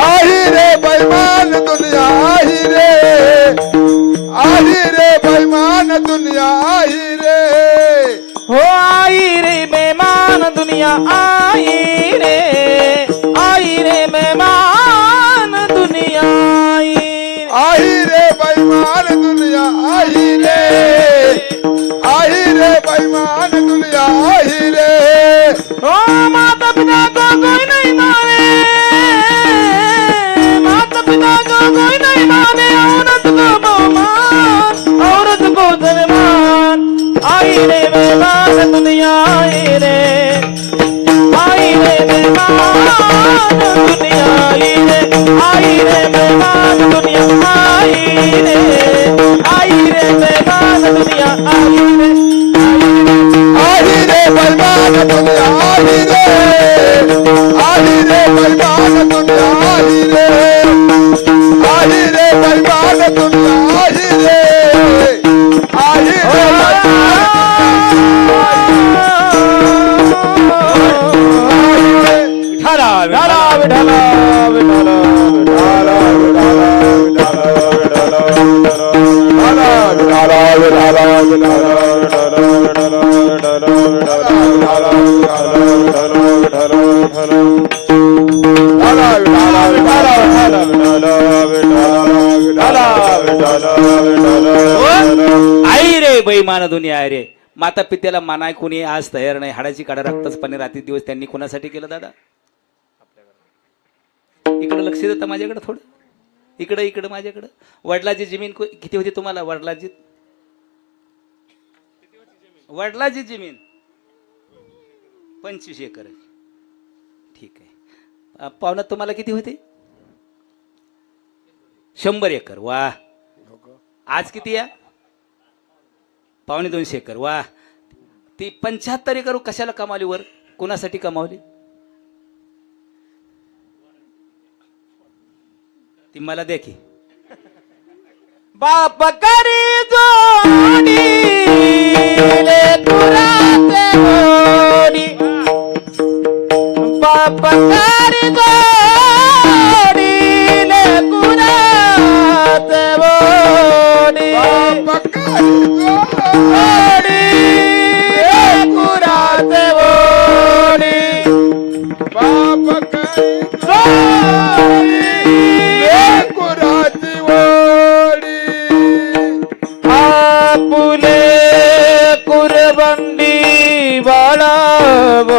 आई रे बेईमान दुनिया, आई रे, आई रे बेईमान दुनिया, आई रे. हो आई रे बेमान दुनिया, आई रे, आई रे बेमान दुनिया, आई रे बेईमान दुनिया, आई रे, आई रे बेईमान दुनिया, आई रे. ओ माता पिता को कोई नहीं माने, माता पिता को कोई नहीं माने, औरत को मान, औरत को धनवान. आई रे बेमान दुनिया, आई रे, आई रे बेमान दुनिया, आई रे, आई रे बेमान दुनिया, आई रे, आई रे बेमान दुनिया, आई रे, आई रे बेईमान दुनिया, आई रे, आई रे बेईमान दुनिया, आई रे, आई रे बेईमान दुनिया, आई रे, आई रे विठाला विठाला विठाला विठाला आई रे बेईमान दुनिया रे. माता पित्याला मानाय कोणी आज तयार नाही. हाडाची काढा रक्ताच पाणी रात्री दिवस त्यांनी कोणासाठी केलं दादा? इकडे लक्ष देता माझ्याकडे थोडं, इकडे इकडे माझ्याकडे. वडिलाची जमीन किती होती तुम्हाला? वडिलाची जमीन 25 एकर. ठीक आहे. पाहुणा तुम्हाला किती होते? 100 एकर. वा. आज किती या? 2.25 एकर. वा. ती 75 एकर कशाला कमावली? वर कोणासाठी कमावली? ती मला द्या की. बाप करी जोडी लेकराचे गोडी, बाप करी जोडी लेकराचे गोडी, बाप करी गोडी लेकराचे गोडी, बाप करी लेकराची गोडी. आपुले कुरबंडी बाळावोने,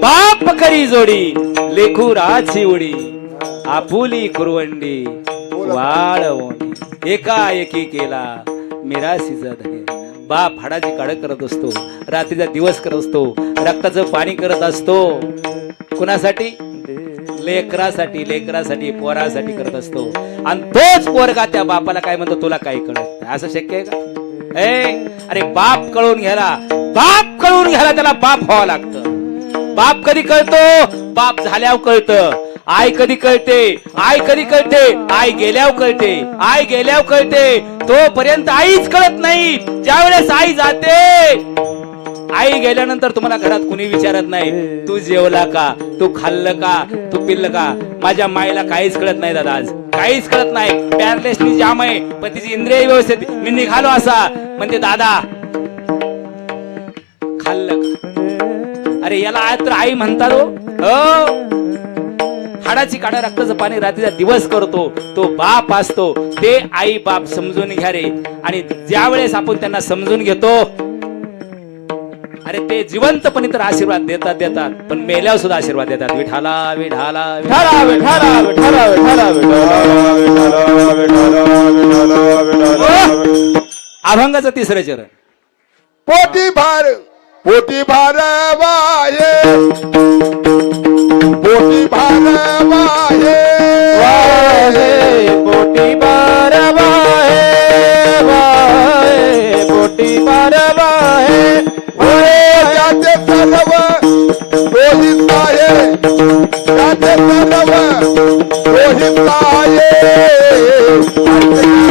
बाप करी जोडी लेखुराची उडी, आपुली कुरवंडी वाळवणी, एकाएकी केला मिरासीचा धने. बाप हाडाची काढ करत असतो, रात्रीचा दिवस करत असतो, रक्ताचं पाणी करत असतो. कुणासाठी? लेकरासाठी, लेकरासाठी, पोरासाठी करत असतो. आणि तोच पोरगा त्या बापाला काय म्हणतो तुला काय कळत नाही. असं शक्य आहे का? अरे बाप कळून घ्यायला, बाप कळून घ्यायला त्याला बाप व्हावं लागतं. बाप कधी कळतो? बाप झाल्यावर कळतं. आई कधी कळते? आई कधी कळते? आई गेल्यावर कळते. आई गेल्यावर कळते. तोपर्यंत आईच कळत नाही. ज्यावेळेस आई जाते, आई गेल्यानंतर तुम्हाला घरात कुणी विचारत नाही तू जेवला का, तू खाल्लं का, तू पिल्लं का. माझ्या माईला काहीच कळत नाही दादा, आज काहीच कळत नाही. पॅरलेसनी जाम आहे पण तिची इंद्रिय व्यवस्थित. मी निघालो असा म्हणते दादा खाल्लं का. अरे याला आज तर आई म्हणतात हो. हाडाची काढा रक्ताचं पाणी रात्रीचा दिवस करतो तो बाप असतो. ते आई बाप समजून घ्या रे. आणि ज्या वेळेस आपण त्यांना समजून घेतो, अरे ते जिवंतपणे तर आशीर्वाद देतात देतात, पण मेल्यावर सुद्धा आशीर्वाद देतात. विठाला विठाला विठाला विठाला विठाला विठाला विठाला. अभंगाचं 3रं चरण. पोटी भार वाहे, पोटी भार वाहे, वाहे पोटी बार वाहे, वाहे पोटी बार वाहे. त्याचे सर्व रोहित आहे, त्याचे सर्व रोहित आहे.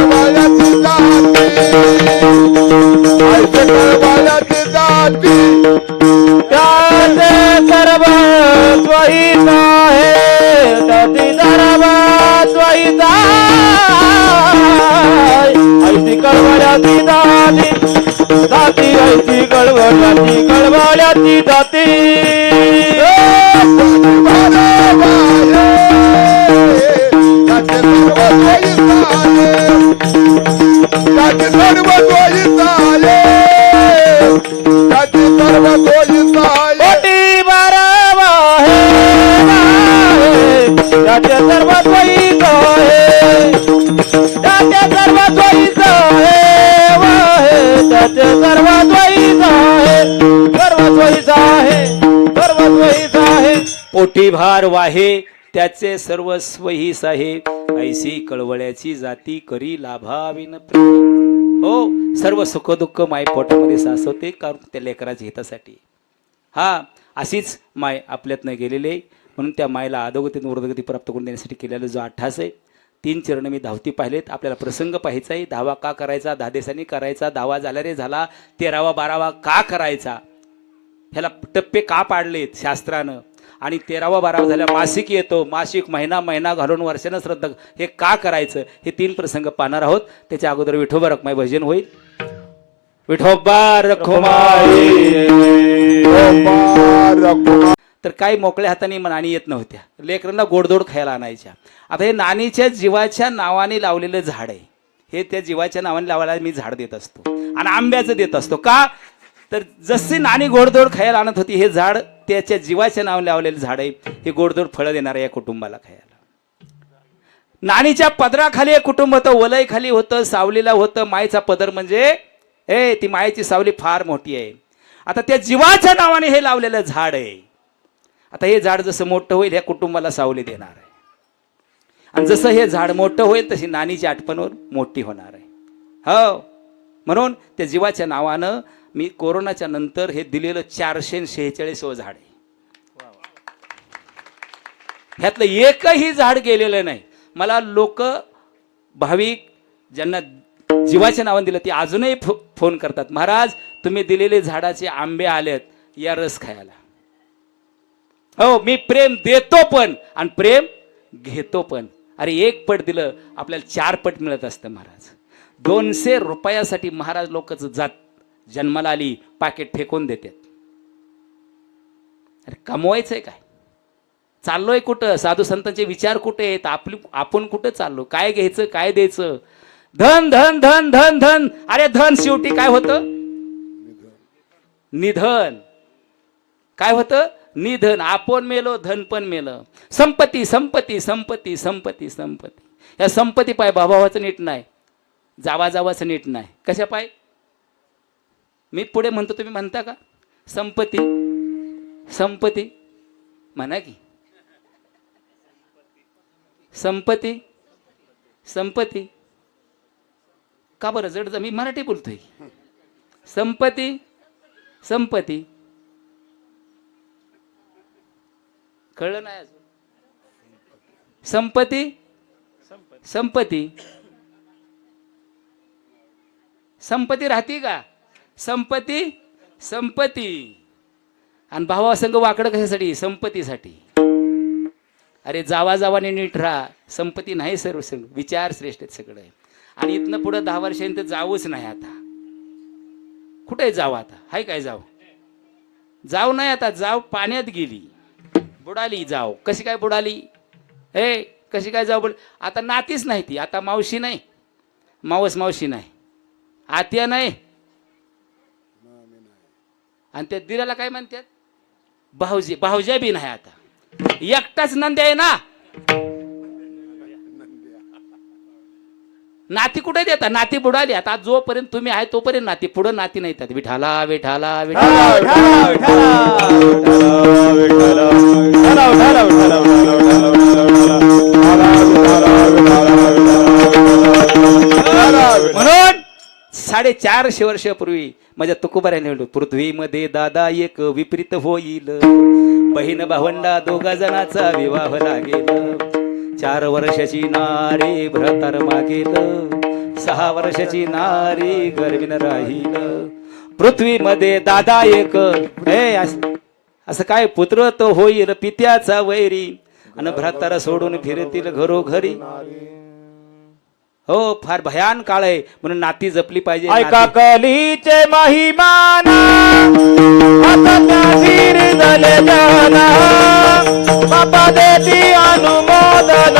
कळवाल्याची जाती, ऐसे कळवाल्याची जाती. त्याचे सर्व स्वहित आहे, त्याची सर्व स्वहित आहे. ऐसी कळवल्याची दाती, दाती ऐसी कळवल्याची, कळवल्याची दाती. त्याचे सर्व रोहित आहे, त्याचे सर्व रोहित आहे, त्याचे सर्व रोहित आहे. पोटी बार वाहे, वाहे त्याचे सर्व स्वहित आहे, त्याचे सर्व स्वहित आहे, वाहे त्याचे सर्व स्वहित आहे, सर्व स्वहित आहे, सर्व स्वहित आहे. पोटी भार वाहे त्याचे सर्व स्वहिस आहे. ऐसी कळवळ्याची जाती करी लाभाविन प्रेम. हो, सर्व सुख दुःख माय पोटामध्ये सासवते कारण त्या लेकराच्या हितासाठी. हा, अशीच माय आपल्यातनं गेलेले, म्हणून त्या मायला अधोगती उर्धगती प्राप्त करून देण्यासाठी केलेला जो अठ्ठास आहे. 3 चरण मी धावती पाहिलेत. आपल्याला प्रसंग पाहायचा आहे. 10वा का करायचा, 10 दिवसांनी करायचा, 10वा झाला रे झाला, 13वा 12वा का करायचा, ह्याला टप्पे का पाडलेत शास्त्रानं. आणि 13वा 12वा झाल्या मासिक येतो, मासिक महिना महिना घालून वर्षानं श्रद्धा, हे का करायचं, हे 3 प्रसंग पाहणार आहोत. त्याच्या अगोदर विठोबा रखमाई भजन होईल. विठोबा रखमाई तर काही मोकळ्या हाताने नाणी येत नव्हत्या, लेकरांना गोडधोड खायला आणायच्या. आता हे नानीच्या जीवाच्या नावाने लावलेलं झाड आहे, हे त्या जीवाच्या नावाने लावायला मी झाड देत असतो आणि आंब्याचं देत असतो. का तर जशी नानी गोडधोड खायला आणत होती, हे झाड त्याच्या जीवाच्या नावाने लावलेलं झाड आहे, हे गोडधोड फळं देणार या कुटुंबाला खायला. नानीच्या पदराखाली एक कुटुंब होतं, वलय खाली होतं, सावलीला होतं. मायेचा पदर म्हणजे ती मायेची सावली फार मोठी आहे. आता त्या जीवाच्या नावाने हे लावलेलं झाड आहे. आता हे झाड जसं मोठं होईल, ह्या कुटुंबाला सावली देणार आहे. आणि जसं हे झाड मोठं होईल तशी नानीची आठवणवर मोठी होणार आहे. हो, म्हणून त्या जीवाच्या नावानं मी कोरोनाच्या नंतर हे दिलेलं 446 झाड आहे. ह्यातलं एकही झाड गेलेलं नाही. मला लोक भाविक ज्यांना जीवाच्या नावाने दिलं ते अजूनही फोन करतात, महाराज तुम्ही दिलेले झाडाचे आंबे आलेत, या रस खायला. हो, मी प्रेम देतो पण आणि प्रेम घेतो पण. अरे एक पट दिलं आपल्याला 4 पट मिळत असतं महाराज. 200 रुपयासाठी महाराज लोकच जात जन्माला आली, पाकिट फेकून देतात. अरे कमवायचंय काय? चाललोय कुठं? साधू संतांचे विचार कुठे आहेत? आपण कुठं चाललो? काय घ्यायचं, काय द्यायचं? धन धन धन धन धन. अरे धन शेवटी काय होतं? निधन. काय होतं? निधन. आपण मेलो, धन पण मेलं. संपत्ती संपत्ती संपत्ती संपत्ती संपत्ती. या संपत्ती पाय भावाचं नीट नाही, जावाचं नीट नाही. कशा पाय? मी पुढे म्हणतो, तुम्ही म्हणता का? संपत्ती संपत्ती म्हणा की. संपत्ती संपत्ती का बरं जड? मी मराठी बोलतोय. संपत्ती संपत्ती कळलं नाही अजून? संपत्ती संपत्ती संपत्ती राहते का? संपत्ती संपत्ती. आणि भावासंग वाकडं कशासाठी? संपत्तीसाठी. अरे जावाने नीट राहा. संपत्ती नाही सर्व विचार श्रेष्ठ आहेत सगळं. आणि इथनं पुढं 10 वर्षांनी तर जाऊच नाही. आता कुठे जाऊ? आता हाय काय जाऊ? जाऊ नाही. आता जाऊ पाण्यात गेली, बुडाली. जाऊ कशी काय बुडाली? कशी काय जाऊ? आता नातीच नाही ती. आता मावशी नाही, मावशी नाही, आत्या नाही, आणि त्या दिराला काय म्हणतात? भाऊजा बी नाही. आता एकटाच नंद्या आहे ना. नाती कुठे देतात? नाती बुडाली. आता जोपर्यंत तुम्ही आहे तोपर्यंत नाती, पुढे नाती नाही येतात. विठाला विठाला म्हणून 450 वर्षापूर्वी माझ्या तुकोबाराने म्हणतो, पृथ्वीमध्ये दादा एक विपरीत होईल, बहीण भावंडा 2 जणाचा विवाह लागेल. 4 वर्षाची नारी भ्रतार मागेल, 6 वर्षाची नारी गर्वीन राहील. पृथ्वीमध्ये दादा एक. असं काय? पुत्र तो होईल पित्याचा वैरी, आणि भ्रातार सोडून फिरतील घरोघरी. हो, फार भयान काळ आहे, म्हणून नाती जपली पाहिजे. ऐका कलीचे महिमान, आता धीर झाले जाना, बापा देती अनुमोदन,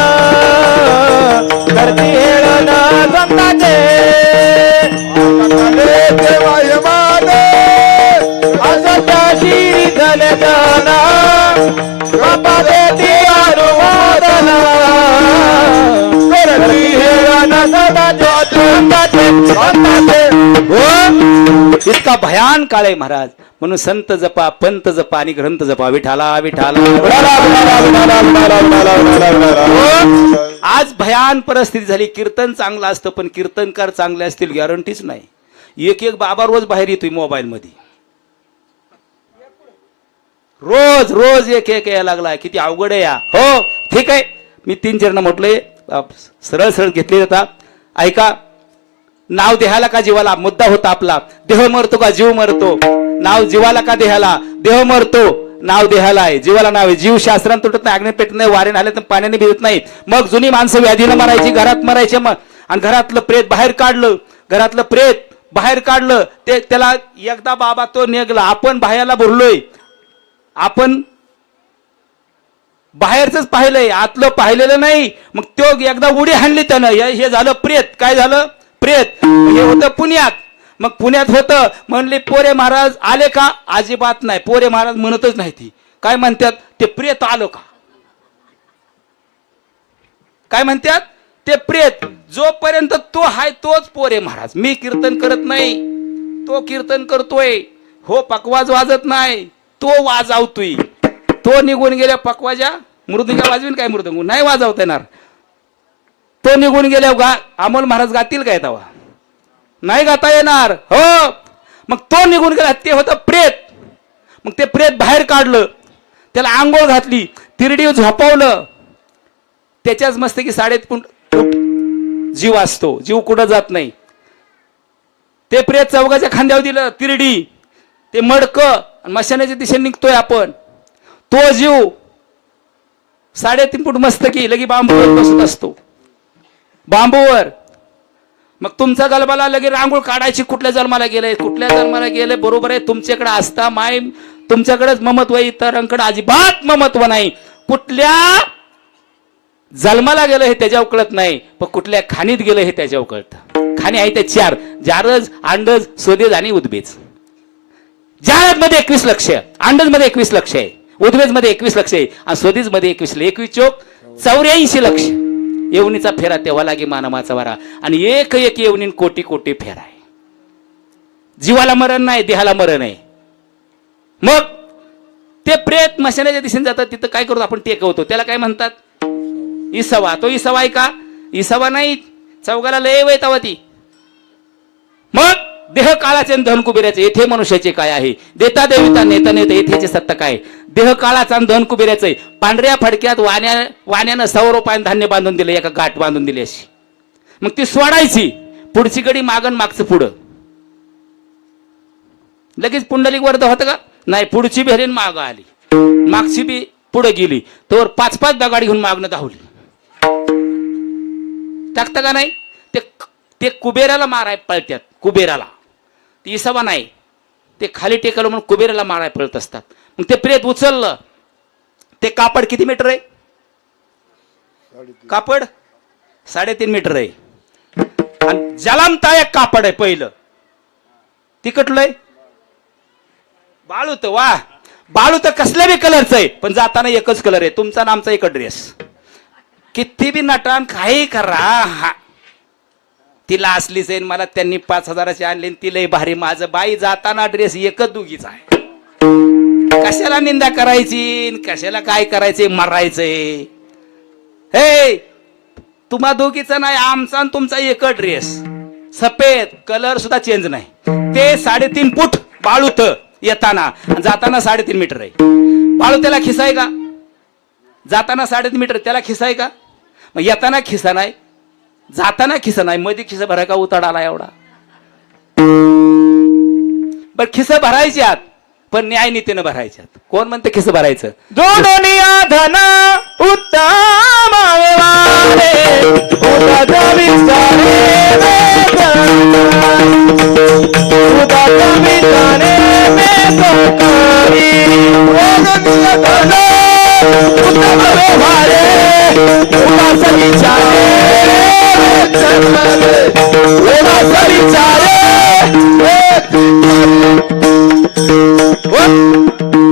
करती हेळन संताचे. कलेचे महिमान, आता धीर झाले जाना, बापा देती अनुमोदन, करती हेळन संताचे. इतका भयान काळ आहे महाराज. म्हणून संत जपा, पंत जपा आणि ग्रंथ जपा. विठाला विठाला. आज भयान परिस्थिती झाली. कीर्तन चांगलं असतं, पण कीर्तनकार चांगले असतील गॅरंटीच नाही. एक बाबा रोज बाहेर येतोय मोबाईल मध्ये, रोज एक यायला लागलाय. किती अवघड आहे या. हो ठीक आहे, मी 3 चरण म्हटलंय, सरळ घेतले जाता. ऐका, नाव देहाला का जीवाला? मुद्दा होता आपला. देह मरतो का जीव मरतो? नाव जीवाला का देहाला? देह मरतो, नाव देहाला आहे. जीवाला नाव आहे. जीव शास्त्रांत तुटत नाही, अग्नी पेटत नाही, वारेन आले तर पाण्याने भिजत नाही. मग जुनी माणसं व्याधीनं मरायची, घरात मरायचे. मग आणि घरातलं प्रेत बाहेर काढलं, घरातलं प्रेत बाहेर काढलं. त्याला एकदा बाबा तो निघला. आपण बाहेरला भरलोय, आपण बाहेरच पाहिलंय, आतलं पाहिलेलं नाही. मग तो एकदा उडी हाणली त्यानं, हे झालं प्रेत. काय झालं? प्रेत. हे होतं पुण्यात. मग पुण्यात होतं, म्हणले पोरे महाराज आले का? अजिबात नाही. पोरे महाराज म्हणतच नाही. ती काय म्हणतात? ते प्रेत आलं का? काय म्हणतात? ते प्रेत. जोपर्यंत तो हाय तोच पोरे महाराज. मी कीर्तन करत नाही, तो कीर्तन करतोय. हो पकवाज वाजत नाही, तो वाजवतोय. तो निघून गेल्या पकवाजा मृदुंगा वाजवीन काय? मृदुंग नाही वाजवता येणार. तो निघून गेल्या अमोल महाराज गातील काय? तवा नाही गाता येणार. हो मग तो निघून गेला, ते होतं प्रेत. मग ते प्रेत बाहेर काढलं, त्याला आंघोळ घातली, तिरडी झोपवलं. त्याच्याच मस्तकी 3.5 फूट जीव असतो, जीव कुठं जात नाही. ते प्रेत चौघाच्या खांद्यावर दिलं तिरडी, ते मडकं मशानाच्या दिशेने निघतोय आपण. तो जीव 3.5 फूट मस्तकी लगी बांबूवर बसत असतो, बांबूवर. मग तुमचा गलबाला लगे रांगोळ काढायची. कुठल्या जन्माला गेलंय, कुठल्या जन्माला गेलंय? बरोबर आहे, तुमच्याकडे असता माय, तुमच्याकडेच ममत्व आहे, इतरांकडे अजिबात ममत्व नाही. कुठल्या जन्माला गेलं हे त्याच्यावर कळत नाही, पण कुठल्या खाणीत गेलं हे त्याच्यावर कळतं. खाणी आहे त्या 4: जारज, अंडज, स्वदेज आणि उद्भेज. जारज मध्ये 21 लक्ष, अंडज मध्ये 21 लक्ष आहे, उद्भेज मध्ये 21 लक्ष आहे, आणि स्वदेज मध्ये 21 चोक 84 लक्ष. येवनीचा फेरा तेव्हा लागे मानवाचा वारा. आणि एक एक येवनीन कोटी कोटी फेरा आहे. जीवाला मरण नाही, देहाला मरण आहे. मग ते प्रेत मशानाच्या दिशेने जातात. तिथं काय करतो आपण? टेकवतो. त्याला काय म्हणतात? इसवा. तो इसवा आहे का? इसवा नाही. चौघाला लय वैतावा ती. मग देह काळाचे आणि धन कुबेराचे. येथे मनुष्याचे काय आहे? देता देविता नेता नेता येथेचे सत्ता काय? देह काळाचा आणि धन कुबेराचे. पांढऱ्या फडक्यात वाण्यानं 100 रुपयानं धान्य बांधून दिलं, एका गाठ बांधून दिली अशी. मग ती सोडायची. पुढची गडी मागण, मागचं पुढं. लगेच पुंडलिक वर्ध होतं का? नाही. पुढची बेरीन माग आली, मागची बी पुढे गेली. तर 5-5 दगाडी घेऊन मागणं धावली. टाकतं का नाही? ते कुबेराला माराय पळत्यात. कुबेराला ती इसवा नाही, ते खाली टेकलं म्हणून कुबेराला माराय पळत असतात. मग ते प्रेत उचललं. ते कापड किती मीटर आहे? कापड 3.5 मीटर आहे. आणि जलमदायक कापड आहे. पहिलं तिकटलंय बाळूत. वा, बाळूत कसल्या बी कलरचं आहे, पण जाताना एकच कलर आहे. तुमचा नामचा एक ड्रेस. किती बी नटान काही करा, तिला असलीच आहे. मला त्यांनी 5,000ची आणली, ती लय भारी. माझं बाई जाताना ड्रेस एकच दुगीचा आहे. कशाला निंदा करायची, कशाला काय करायचे, मरायचंय. हे तुम्हा दोघीचा नाही, आमचा आणि तुमचा एकच ड्रेस. सफेद कलर सुद्धा चेंज नाही. ते 3.5 फूट बाळूत येताना, जाताना 3.5 मीटर आहे. बाळू त्याला खिसा आहे का? जाताना 3.5 मीटर, त्याला खिसा आहे का? मग येताना खिसा नाही, जाताना खिसा नाही. मध्ये खिसा भराय का? उताड आला एवढा. बर खिसा भरायच्यात, पण न्यायनीतीनं भरायच्यात. कोण म्हणते खिसा भरायचं? जोडनिया धन उत्तम व्यवहारे, उदात विचारे उदात विचारे मेघकारी. जोडनिया धन उत्तम व्यवहारे, उदात विचारे उदात विचारे.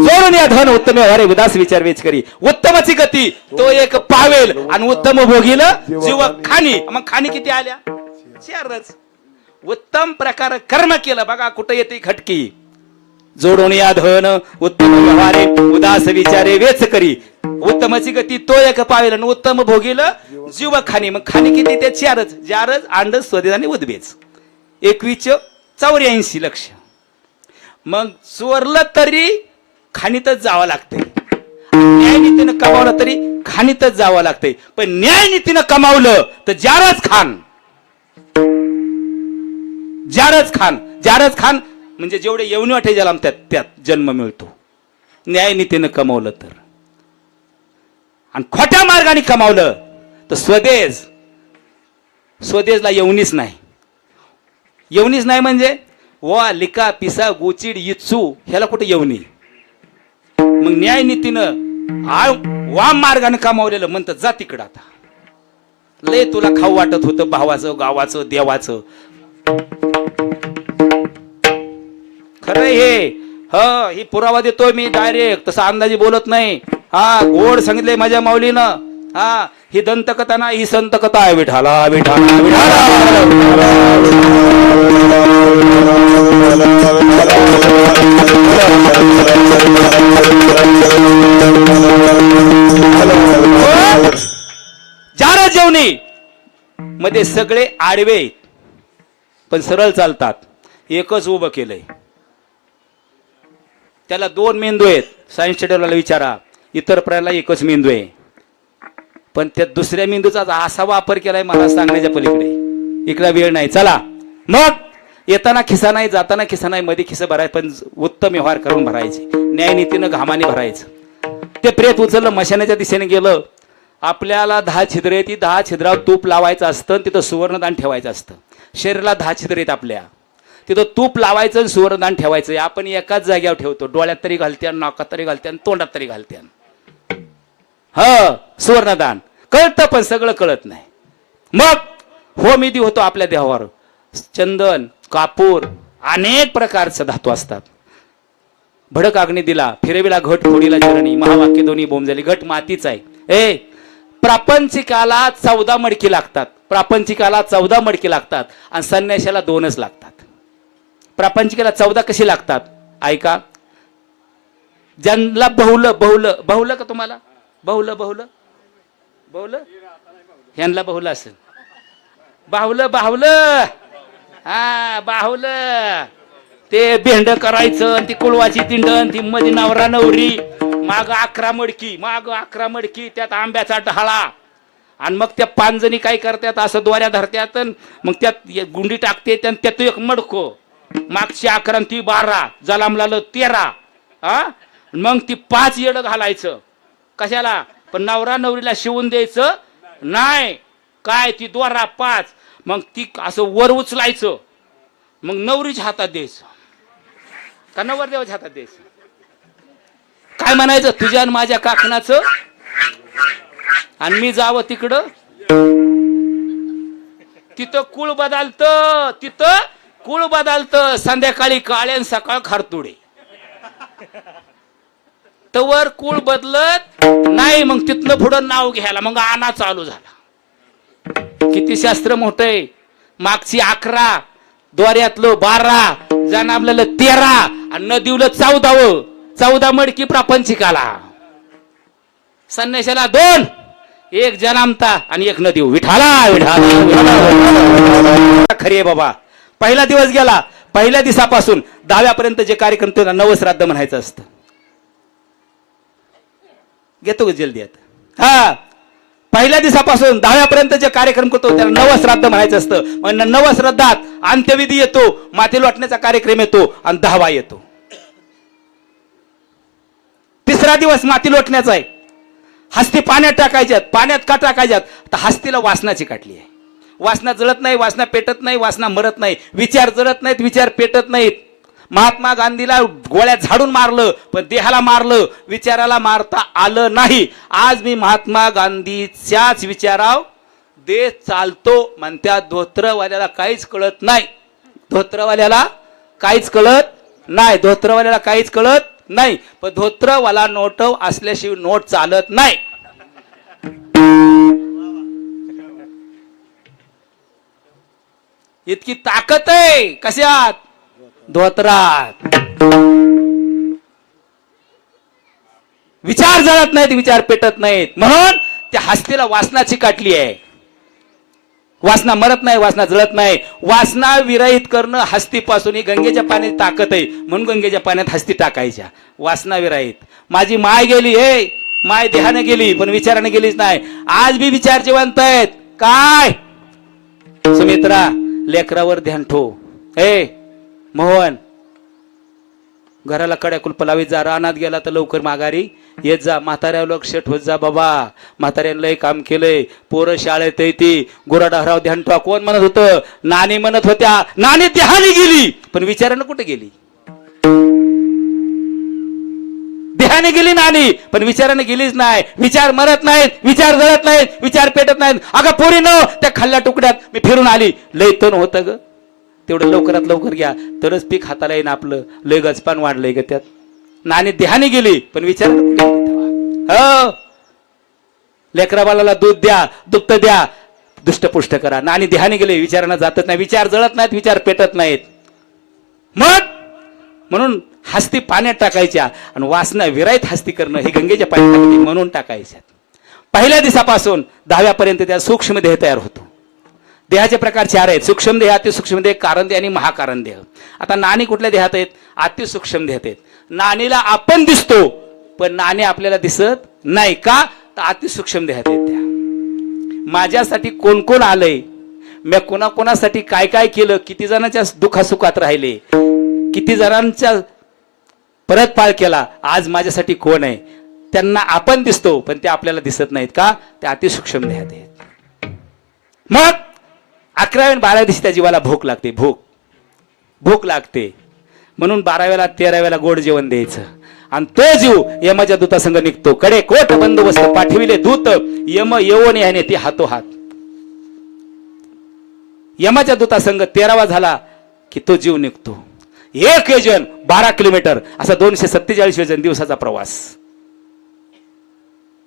जोडून या धन उत्तम व्यवहारे, उदास विचार वेच करी. उत्तमाची गती तो एक पावेल, आणि उत्तम भोगील जीव खाणी. मग खाणी किती आल्या? 4च. उत्तम प्रकार कर्म केलं. बघा कुठं येते खटकी. जोडून या धन उत्तम व्यवहारे, उदास विचारे वेच करी. उत्तमाची गती तो एक पावेल, आणि उत्तम भोगील जीव खाणी. मग खाणी किती? ते 4च. जारज, अंडज, स्वदेज आणि उद्भेज. 21 84 लक्ष. मग चोरलं तरी खाणीतच जावं लागतंय. न्यायनीतीनं कमावलं तरी खाणीतच जावं लागतंय. पण न्यायनीतीनं कमावलं तर George Khan. George Khan. George Khan म्हणजे जेवढे येवनी वाटे जन्मतात त्यात जन्म मिळतो, न्यायनीतीनं कमावलं तर. आणि खोट्या मार्गाने कमावलं तर स्वदेज. स्वदेजला येवनीच नाही. येवनीच नाही म्हणजे वा, लिका, पिसा, गोचिड, इच्चू ह्याला कुठे येवनी. मग न्यायनीतीनं वाम मार्गाने कमावलेलं म्हणतं जा तिकडं आता. लय तुला खाऊ वाटत होतं भावाचं गावाचं देवाचं. खरं हे ही पुरावा देतोय मी डायरेक्ट, तसा अंदाजी बोलत नाही. हा गोड सांगितले माझ्या माऊलीनं. हा ही दंतकथा नाही, ही संत कथा आहे. विठाला विठाला जारा जेवणी मध्ये सगळे आडवे पण सरळ चालतात. एकच उभं केलंय, त्याला 2 मेंदू आहेत. सायन्स स्टडीवाला विचारा, इतर प्राण्याला एकच मेंदू आहे, पण त्या दुसऱ्या मेंदूचा असा वापर केलाय मला सांगण्याच्या पलीकडे. इकडे वेळ नाही. चला मग येताना खिसा नाही, जाताना खिसा नाही, मध्ये खिसा भरायचं, पण उत्तम व्यवहार करून भरायचे, न्यायनीतीनं घामाने भरायचं. ते प्रेत उचललं, मशानाच्या दिशेने गेलं. आपल्याला 10 छिद्र आहेत, ती 10 छिद्रावर तूप लावायचं असतं, तिथं सुवर्णदान ठेवायचं असतं. शरीराला 10 छिद्र आहेत आपल्या, तिथं तूप लावायचं आणि सुवर्णदान ठेवायचं. आपण एकाच जागेवर ठेवतो, डोळ्यात तरी घालत्यान, नाकात तरी घालत्यान, तोंडात तरी घालत्यान. सुवर्णदान कळतं पण सगळं कळत नाही. मग होमिदी होतो आपल्या देहावर. चंदन, कापूर, अनेक प्रकारचे धातू असतात. भडक अग्नी दिला, फिरविला घट, फोडीला चरणी, महावाक्य दोन्ही बोंब झाली. घट मातीच आहे. प्रापंचिकाला 14 मडकी लागतात. प्रापंचिकाला 14 मडकी लागतात आणि संन्याशाला 2च लागतात. प्रापंचिकाला 14 कशी लागतात ऐका. ज्यांना बहुलं का तुम्हाला बहुलं ह्यांना बहुलं असेल. बाहुलं हा बाहुलं ते भेंड करायचं आणि ती कुळवाची तिंडण, ती मध्ये नवरा नवरी, माग 11 मडकी, त्यात आंब्याचा ढाळा. आणि मग त्या 5 जणी काय करतात, असं दोऱ्या धरत्यात, मग त्यात गुंडी टाकते, त्यात एक मडको, मागची 11 आणि ती 12, जलामला 13. मग ती 5 येड घालायचं. कशाला? पण नवरा नवरीला शिवून द्यायचं नाही. काय ती दोरा 5, मग ती असं वर उचलायचं, मग नवरीच्या हातात द्यायचं का नवरदेवाच्या हातात द्यायचं. काय म्हणायचं, तुझ्या आणि माझ्या काकणाचं, आणि मी जावं तिकडं. तिथं कुळ बदलत, संध्याकाळी काळे आणि सकाळ खारतुडे. तवर कुळ बदलत नाही, मग तिथनं पुढं नाव घ्यायला मग आणा चालू झाला. किती शास्त्र मोठंय. मागची 11, द्वाऱ्यातलं 12, जनामलेलं 13 आणि नदीवलं 14 मडकी प्रापंचिकाला. संन्याशाला 2, एक जनामता आणि एक नदीव. विठाला खरी बाबा. पहिला दिवस गेला. पहिल्या दिवसापासून 10व्यापर्यंत जे कार्यक्रम त्यांना नवश्राद्ध म्हणायचं असतं. घेतो का जल्दी आता. पहिल्या दिवसापासून 10व्यापर्यंत जे कार्यक्रम करतो त्याला नवश्राद्ध म्हणायचं असतं. मग नवश्राद्धात अंत्यविधी येतो, माती लोटण्याचा कार्यक्रम येतो आणि 10वा येतो. 3रा दिवस माती लोटण्याचा आहे. हस्ती पाण्यात टाकायच्यात. पाण्यात का टाकायच्यात? तर हस्तीला वासनाची काटली आहे. वासना जळत नाही, वासना पेटत नाही, वासना मरत नाही. विचार जळत नाहीत, विचार पेटत नाहीत. महात्मा गांधीला गोळ्या झाडून मारलं, पण देहाला मारलं, विचाराला मारता आलं नाही. आज मी महात्मा गांधीच्याच विचाराव देश चालतो म्हणत्या. धोत्रवाल्याला काहीच कळत नाही. धोत्रवाल्याला काहीच कळत नाही. पण धोत्रवाला नोट असल्याशिवाय नोट चालत नाही. इतकी ताकद आहे कशात? धोत्रात. विचार जळत नाहीत, विचार पेटत नाहीत. म्हणून त्या हस्तीला वासनाची काटली आहे. वासना मरत नाही, वासना जळत नाही. वासना विरहित करणं हस्तीपासून. ही गंगेच्या पाण्याची ताकद आहे, म्हणून गंगेच्या पाण्यात हस्ती टाकायच्या. वासना विरहित. माझी माय गेली, माय देहाने गेली, पण विचाराने गेलीच नाही. आज बी विचार जिवंत आहेत. काय सुमित्रा, लेकरावर ध्यान ठेव. मोहन, घराला कड्या कुलप लावीत जा. रानात गेला तर लवकर माघारी येत जा. म्हाताऱ्या लक्ष ठेवत जा बाबा. म्हाताऱ्यानं लय काम केलंय. पोरं शाळेत येते. गुराढाराव ध्यान ठेवा. कोण म्हणत होतं? नानी म्हणत होत्या. नानी देहाने गेली, पण विचारानं कुठे गेली? देहाने गेली नानी, पण विचाराने गेलीच नाही. विचार मरत नाहीत, विचार जळत नाहीत, विचार पेटत नाहीत. अगं पोरी न त्या खाल्ल्या तुकड्यात मी फिरून आली. लय तण होतं ग, तेवढं लवकरात लवकर घ्या तरच पीक हाताला येईन आपलं. लय गजपान वाढलंय ग त्यात. नानी देहाने गेली पण विचार हो. लेकरा बाळाला दूध द्या, दुप्त द्या, दुष्टपुष्ट करा. नानी देहाने गेले, विचारांना जातच नाही, विचार जळत नाहीत, विचार पेटत नाहीत. मग म्हणून हस्ती पाण्यात टाकायच्या आणि वासना विराईत हस्ती करणं हे गंगेच्या पाण्यात म्हणून टाकायच्या. पहिल्या दिवसापासून 10व्या पर्यंत त्या सूक्ष्म देह तयार होतो. देहाचे प्रकार 4 आहेत. सूक्ष्म देह, अतिसूक्ष्म देह, कारण देह आणि महाकारण देह. आता नानी कुठल्या देहात आहेत? अतिसूक्ष्म देहात आहेत. नानीला आपण दिसतो पण नाणी आपल्याला दिसत नाही का? तर अतिसूक्ष्म देहात आहेत त्या. माझ्यासाठी कोण कोण आलंय, मी कोणाकोणासाठी काय काय केलं, किती जणांच्या दुखासुखात राहिले, किती जणांच्या परत पाळ केला, आज माझ्यासाठी कोण आहे, त्यांना आपण दिसतो पण ते आपल्याला दिसत नाहीत का? ते अतिसूक्ष्म देहात आहेत. मग 11व्या आणि 12व्या दिवशी त्या जीवाला भूक लागते. भूक लागते म्हणून 12व्याला 13व्याला गोड जेवण द्यायचं. आणि तो जीव यमाच्या दूतासंग निघतो. कडे कोट बंदोबस्त पाठविले दूत, यम येऊन याने ती हातोहात. यमाच्या दूतासंग 13वा झाला की तो जीव निघतो. 1 योजन 12 किलोमीटर, असा 247 योजन दिवसाचा प्रवास.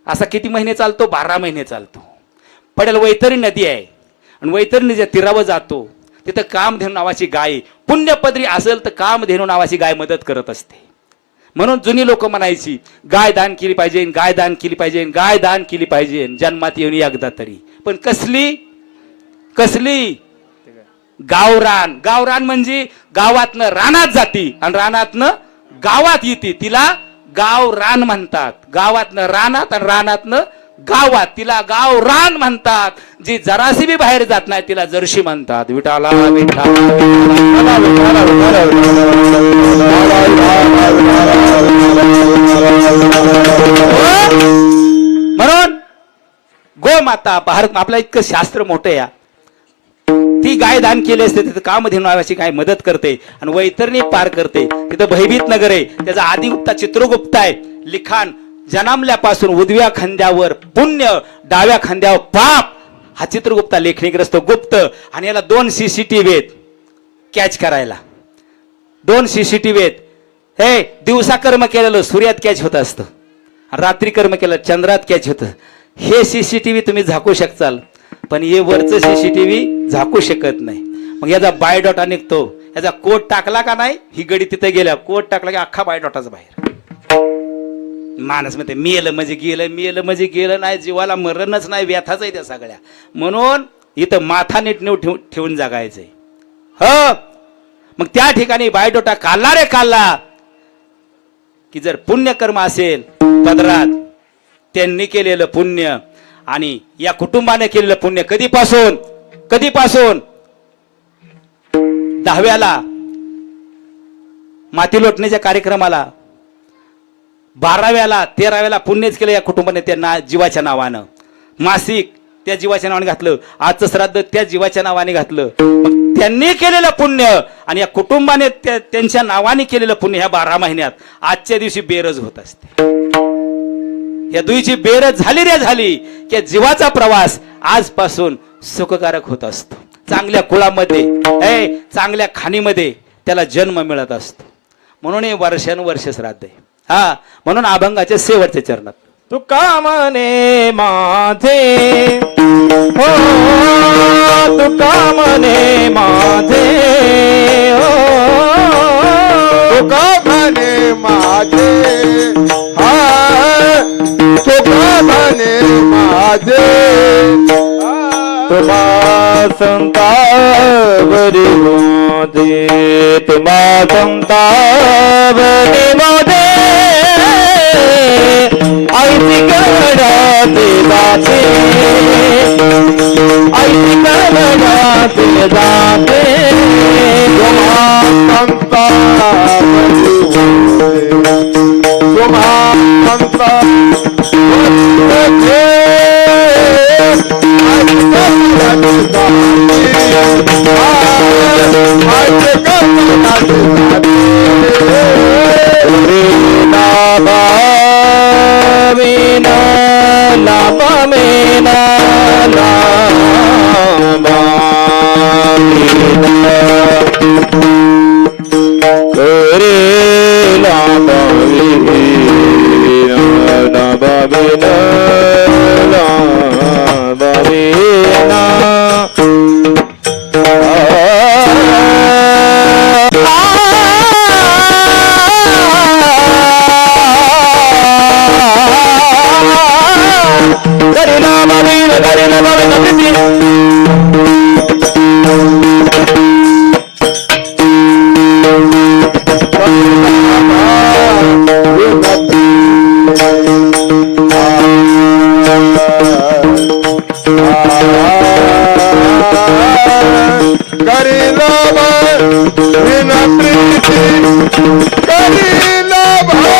असा किती महिने चालतो? 12 महिने चालतो. पडेल वैतरी नदी आहे आणि वैतरी नदीच्या तीरावर जातो. तिथं कामधेनू नावाची गाय, पुण्यपदरी असेल तर कामधेनू नावाची गाय मदत करत असते. म्हणून जुनी लोक म्हणायची गाय दान केली पाहिजे, गाय दान केली पाहिजे, गाय दान केली पाहिजे जन्मात येऊन एकदा तरी. पण कसली गावरान. गावरान म्हणजे गावातनं रानात जाती आणि रानातनं गावात येते, तिला गावरान म्हणतात. गावातनं रानात आणि रानातनं गावात, तिला गावरान म्हणतात. जी जरासी बी बाहेर जात नाही तिला जर्शी म्हणतात. विठाला म्हणून गोमाता भारत आपल्या इतकं शास्त्र मोठं या. ती गाय दान केली असते, तिथं कामधेनू नावाची गाय मदत करते आणि वैतरणी पार करते. तिथं भयभीत नगर आहे, त्याचा आदिगुप्ता चित्रगुप्त आहे. लिखाण जन्मल्यापासून उजव्या खांद्यावर पुण्य, डाव्या खांद्यावर पाप. हा चित्रगुप्ता लेखणीग्रस्त गुप्त. आणि याला 2 CCTV आहेत कॅच करायला. 2 CCTV आहेत. हे दिवसा कर्म केलेलं सूर्यात कॅच होत असतं, रात्री कर्म केलं चंद्रात कॅच होतं. हे CCTV तुम्ही झाकू शकताल पण हे वरचं CCTV झाकू शकत नाही. मग याचा बायोडाटा निघतो. याचा कोट टाकला का नाही, ही गडी तिथे गेल्या, कोट टाकला की अख्खा बायोडाटाच बाहेर. माणस म्हणते मेलं म्हणजे गेलं, मेलं म्हणजे गेलं नाही, जीवाला मरणच नाही, व्यथाच आहे त्या सगळ्या. म्हणून इथं माथा नीट ठेवून जगायचंय. हो, मग त्या ठिकाणी बायोडाटा काढला रे काढला की जर पुण्यकर्म असेल पदरात, त्यांनी केलेलं पुण्य आणि या कुटुंबाने केलेलं पुण्य कधीपासून 10व्याला माती लोटण्याच्या कार्यक्रमाला, 12व्याला 13व्याला पुण्यच केलं या कुटुंबाने त्या जीवाच्या नावानं. मासिक त्या जीवाच्या नावाने घातलं, आजचं श्राद्ध त्या जीवाच्या नावाने घातलं. मग त्यांनी केलेलं पुण्य आणि या कुटुंबाने त्यांच्या नावाने केलेलं पुण्य ह्या 12 महिन्यात आजच्या दिवशी बेरज होत असते. या दुईची बेरज झाली रे झाली की जीवाचा प्रवास आजपासून सुखकारक होत असतो. चांगल्या कुळामध्ये, चांगल्या खाणीमध्ये त्याला जन्म मिळत असतो. म्हणून हे वर्षानुवर्ष श्राद्ध आहे. हा, म्हणून अभंगाच्या शेवटच्या चरणात तुका म्हणे माझे, हो तुका म्हणे माझे, हो तुका म्हणे माझे, तुका म्हणे माझे, तुम्हा संता बरी मोदे, तुम्हा संता बरी मोदे, ऐसी करडाते जाते, ऐसी करडाते जाते, तुम्हा संता बरी मोदे, तुम्हा संता बाबा विना प्रीती करीला भाव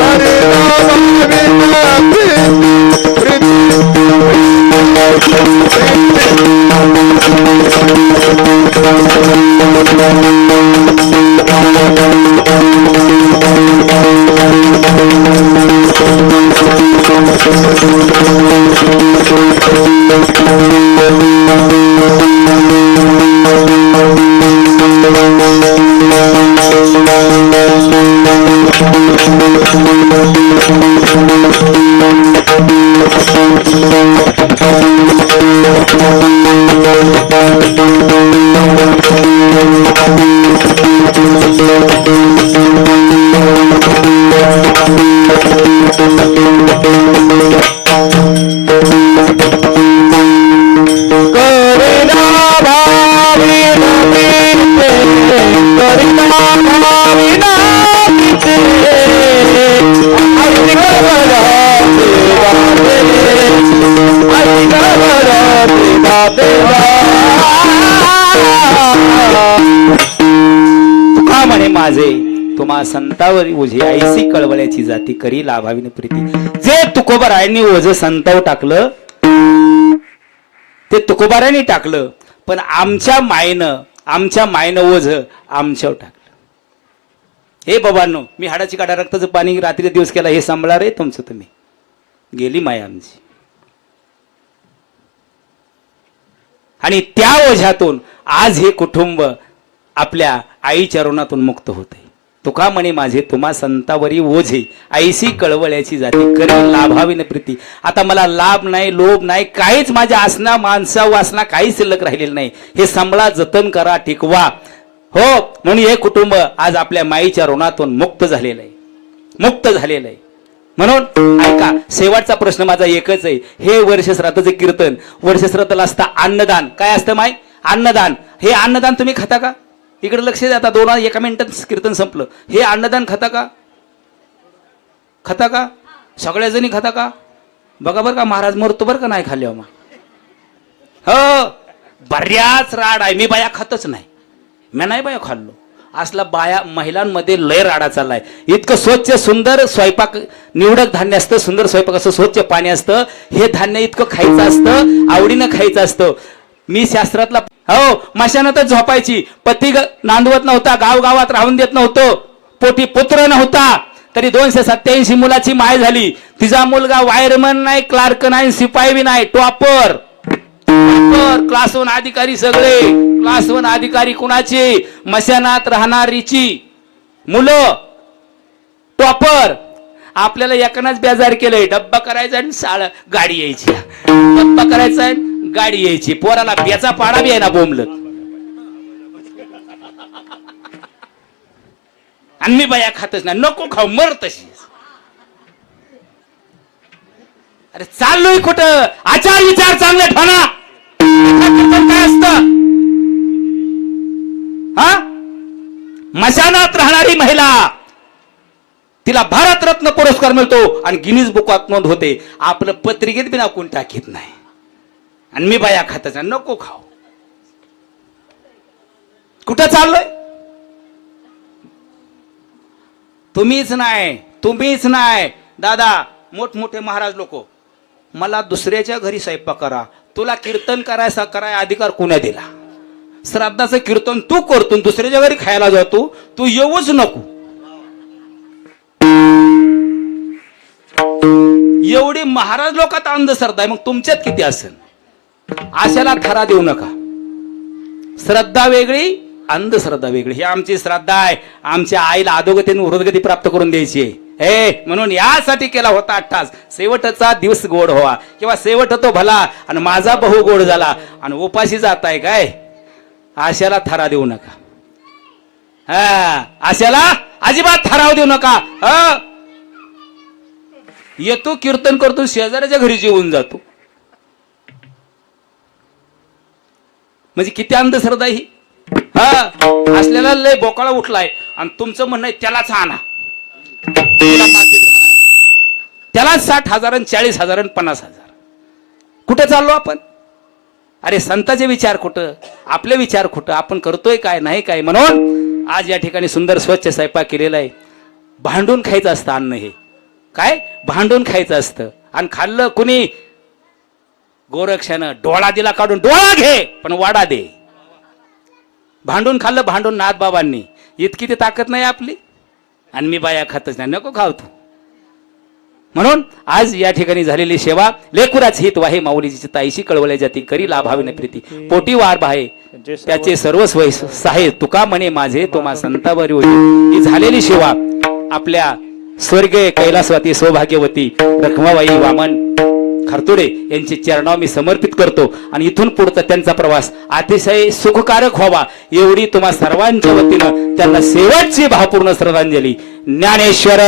करीला भाव विना प्रीती तुका म्हणे माझे तुम्हा संतावरी ओझे ऐसी कळवळ्याची जाती करी लाभाविन प्रीती. जे तुकोबारायांनी ओझ संताव टाकलं ते तुकोबारायांनी टाकलं, पण आमच्या मायनं ओझ आमच्यावर टाकलं. हे बाबांनो, मी हाडाची काढा रक्ताचं पाणी रात्री दिवस केला हे सांभाळा रे तुमचं तुम्ही. गेली माय आमची. आणि त्या ओझ्यातून आज हे कुटुंब आपल्या आईच्या ऋणातून मुक्त होते. तुका म्हणे माझे तुम्हा संतावरी ओझे ऐसी कळवळ्याची जाती करी लाभाविन प्रीती. आता मला लाभ नाही, लोभ नाही, काहीच माझ्या आसना माणसा वासना काही शिल्लक राहिलेलं नाही. हे सांभाळा, जतन करा, टिकवा. हो, म्हणून हे कुटुंब आज आपल्या माईच्या ऋणातून मुक्त झालेलं आहे. म्हणून ऐका, शेवटचा प्रश्न माझा एकच आहे. हे वर्ष श्राद्धाचं कीर्तन, वर्ष श्राद्धाला असतं अन्नदान. काय असतं माय? अन्नदान. हे अन्नदान तुम्ही खाता का? इकडे लक्ष द्या. आता एका मिनिटात कीर्तन संपलं. हे अन्नदान खाता का? सगळ्या जणी खाता का? बघा बरं का, महाराज मरतो बरं का नाही खाल्ल्यावर. मग हो, बऱ्याच राड आहे. मी बाया खातच नाही. मी नाही बाया खाल्लो. असला बाया महिलांमध्ये लय राडा चाललाय. इतकं स्वच्छ सुंदर स्वयंपाक, निवडक धान्य असतं, सुंदर स्वयंपाक असतं, स्वच्छ पाणी असतं. हे धान्य इतकं खायचं असतं, आवडीनं खायचं असतं. मी शास्त्रातला हो, मशानातच झोपायची. पती नांदवत नव्हता, गावात राहून देत नव्हतं, पोटी पुत्र नव्हता, तरी 287 मुलाची माय झाली. तिचा मुलगा वायरमन नाही, क्लार्क नाही, शिपाई बी नाही, टॉपर. क्लास 1 अधिकारी, सगळे क्लास 1 अधिकारी. कुणाची? मशानात राहणारीची मुलं, टॉपर. आपल्याला एकानच बेजार केलंय. डब्बा करायचा आणि गाडी यायची. डब्बा करायचा, गाडी यायची. पोराला बेचा पाडा बी आहे ना बोंबलत. आणि मी बाया खातच नाही. नको खाऊ, मर तशी. अरे चाललोय कुठं? आचार विचार चांगले ठेवा. काय असतं? हा, मशानात राहणारी महिला, तिला भारतरत्न पुरस्कार मिळतो आणि गिनीज बुकात नोंद होते. आपलं पत्रिकेत बी नाव कोण टाकीत नाही. आणि मी बाया खातच नाही. नको खाऊ. कुठं चाललोय? तुम्हीच नाही दादा. मोठमोठे महाराज लोक, मला दुसऱ्याच्या घरी स्वयंपाक करा, तुला कीर्तन करायचा अधिकार कोणा दिला? श्राद्धाचं कीर्तन तू करतो, दुसऱ्याच्या घरी खायला जातो, तू येऊच नको. एवढी महाराज लोकात अंधश्रद्धा आहे, मग तुमच्यात किती असेल? आशाला थरा देऊ नका. श्रद्धा वेगळी, अंधश्रद्धा वेगळी. ही आमची श्रद्धा आहे. आमच्या आईला अधोगतीने वृद्धगती प्राप्त करून द्यायची आहे. म्हणून यासाठी केला होता अट्टास. शेवटचा दिवस गोड व्हावा, किंवा शेवट तो भला आणि माझा बहु गोड झाला. आणि उपाशी जाताय काय? आशाला थरा देऊ नका. आशाला अजिबात ठराव देऊ नका. येतो कीर्तन करतो, शेजाऱ्याच्या घरी जेवून जातो. म्हणजे किती अंधश्रद्धा ही. असलेला लय बोकाळा उठलाय आणि तुमचं म्हणणं आहे त्यालाच आणा, मातीत घालायला, त्याला 60,000 40,000 50,000. कुठे चाललो आपण? अरे संतांचे विचार कुठं, आपले विचार कुठं, आपण करतोय काय नाही काय. म्हणून आज या ठिकाणी सुंदर स्वच्छ स्वयंपाक केलेला आहे. भांडून खायचं असतं अन्न, हे काय भांडून खायचं असतं. आणि खाल्लं कुणी गोरक्षानं डोळा दिला काढून, डोळा घे पण वाडा दे. भांडून खाल्लं, भांडून नाथ बाबांनी. इतकी ते ताकद नाही आपली. आणि मी बाया खातच नाही, नको खाव तू. म्हणून आज या ठिकाणी झालेली सेवा लेकुराच हित वाहे माऊलीची ताईशी कळवल्या जाती करी लाभाविने प्रीती पोटी वार बाहे त्याचे सर्वस्व साहे तुका म्हणे माझे तुम्हा संतावरी होई. ही झालेली सेवा आपल्या स्वर्गीय कैलासवाती सौभाग्यवती रखमाबाई वामन खरतुडे यांचे चरणावर मी समर्पित करतो. आणि इथून पुढचा त्यांचा प्रवास अतिशय सुखकारक व्हावा एवढी तुम्हा सर्वांच्या वतीनं त्यांना शेवटची भावपूर्ण श्रद्धांजली. ज्ञानेश्वर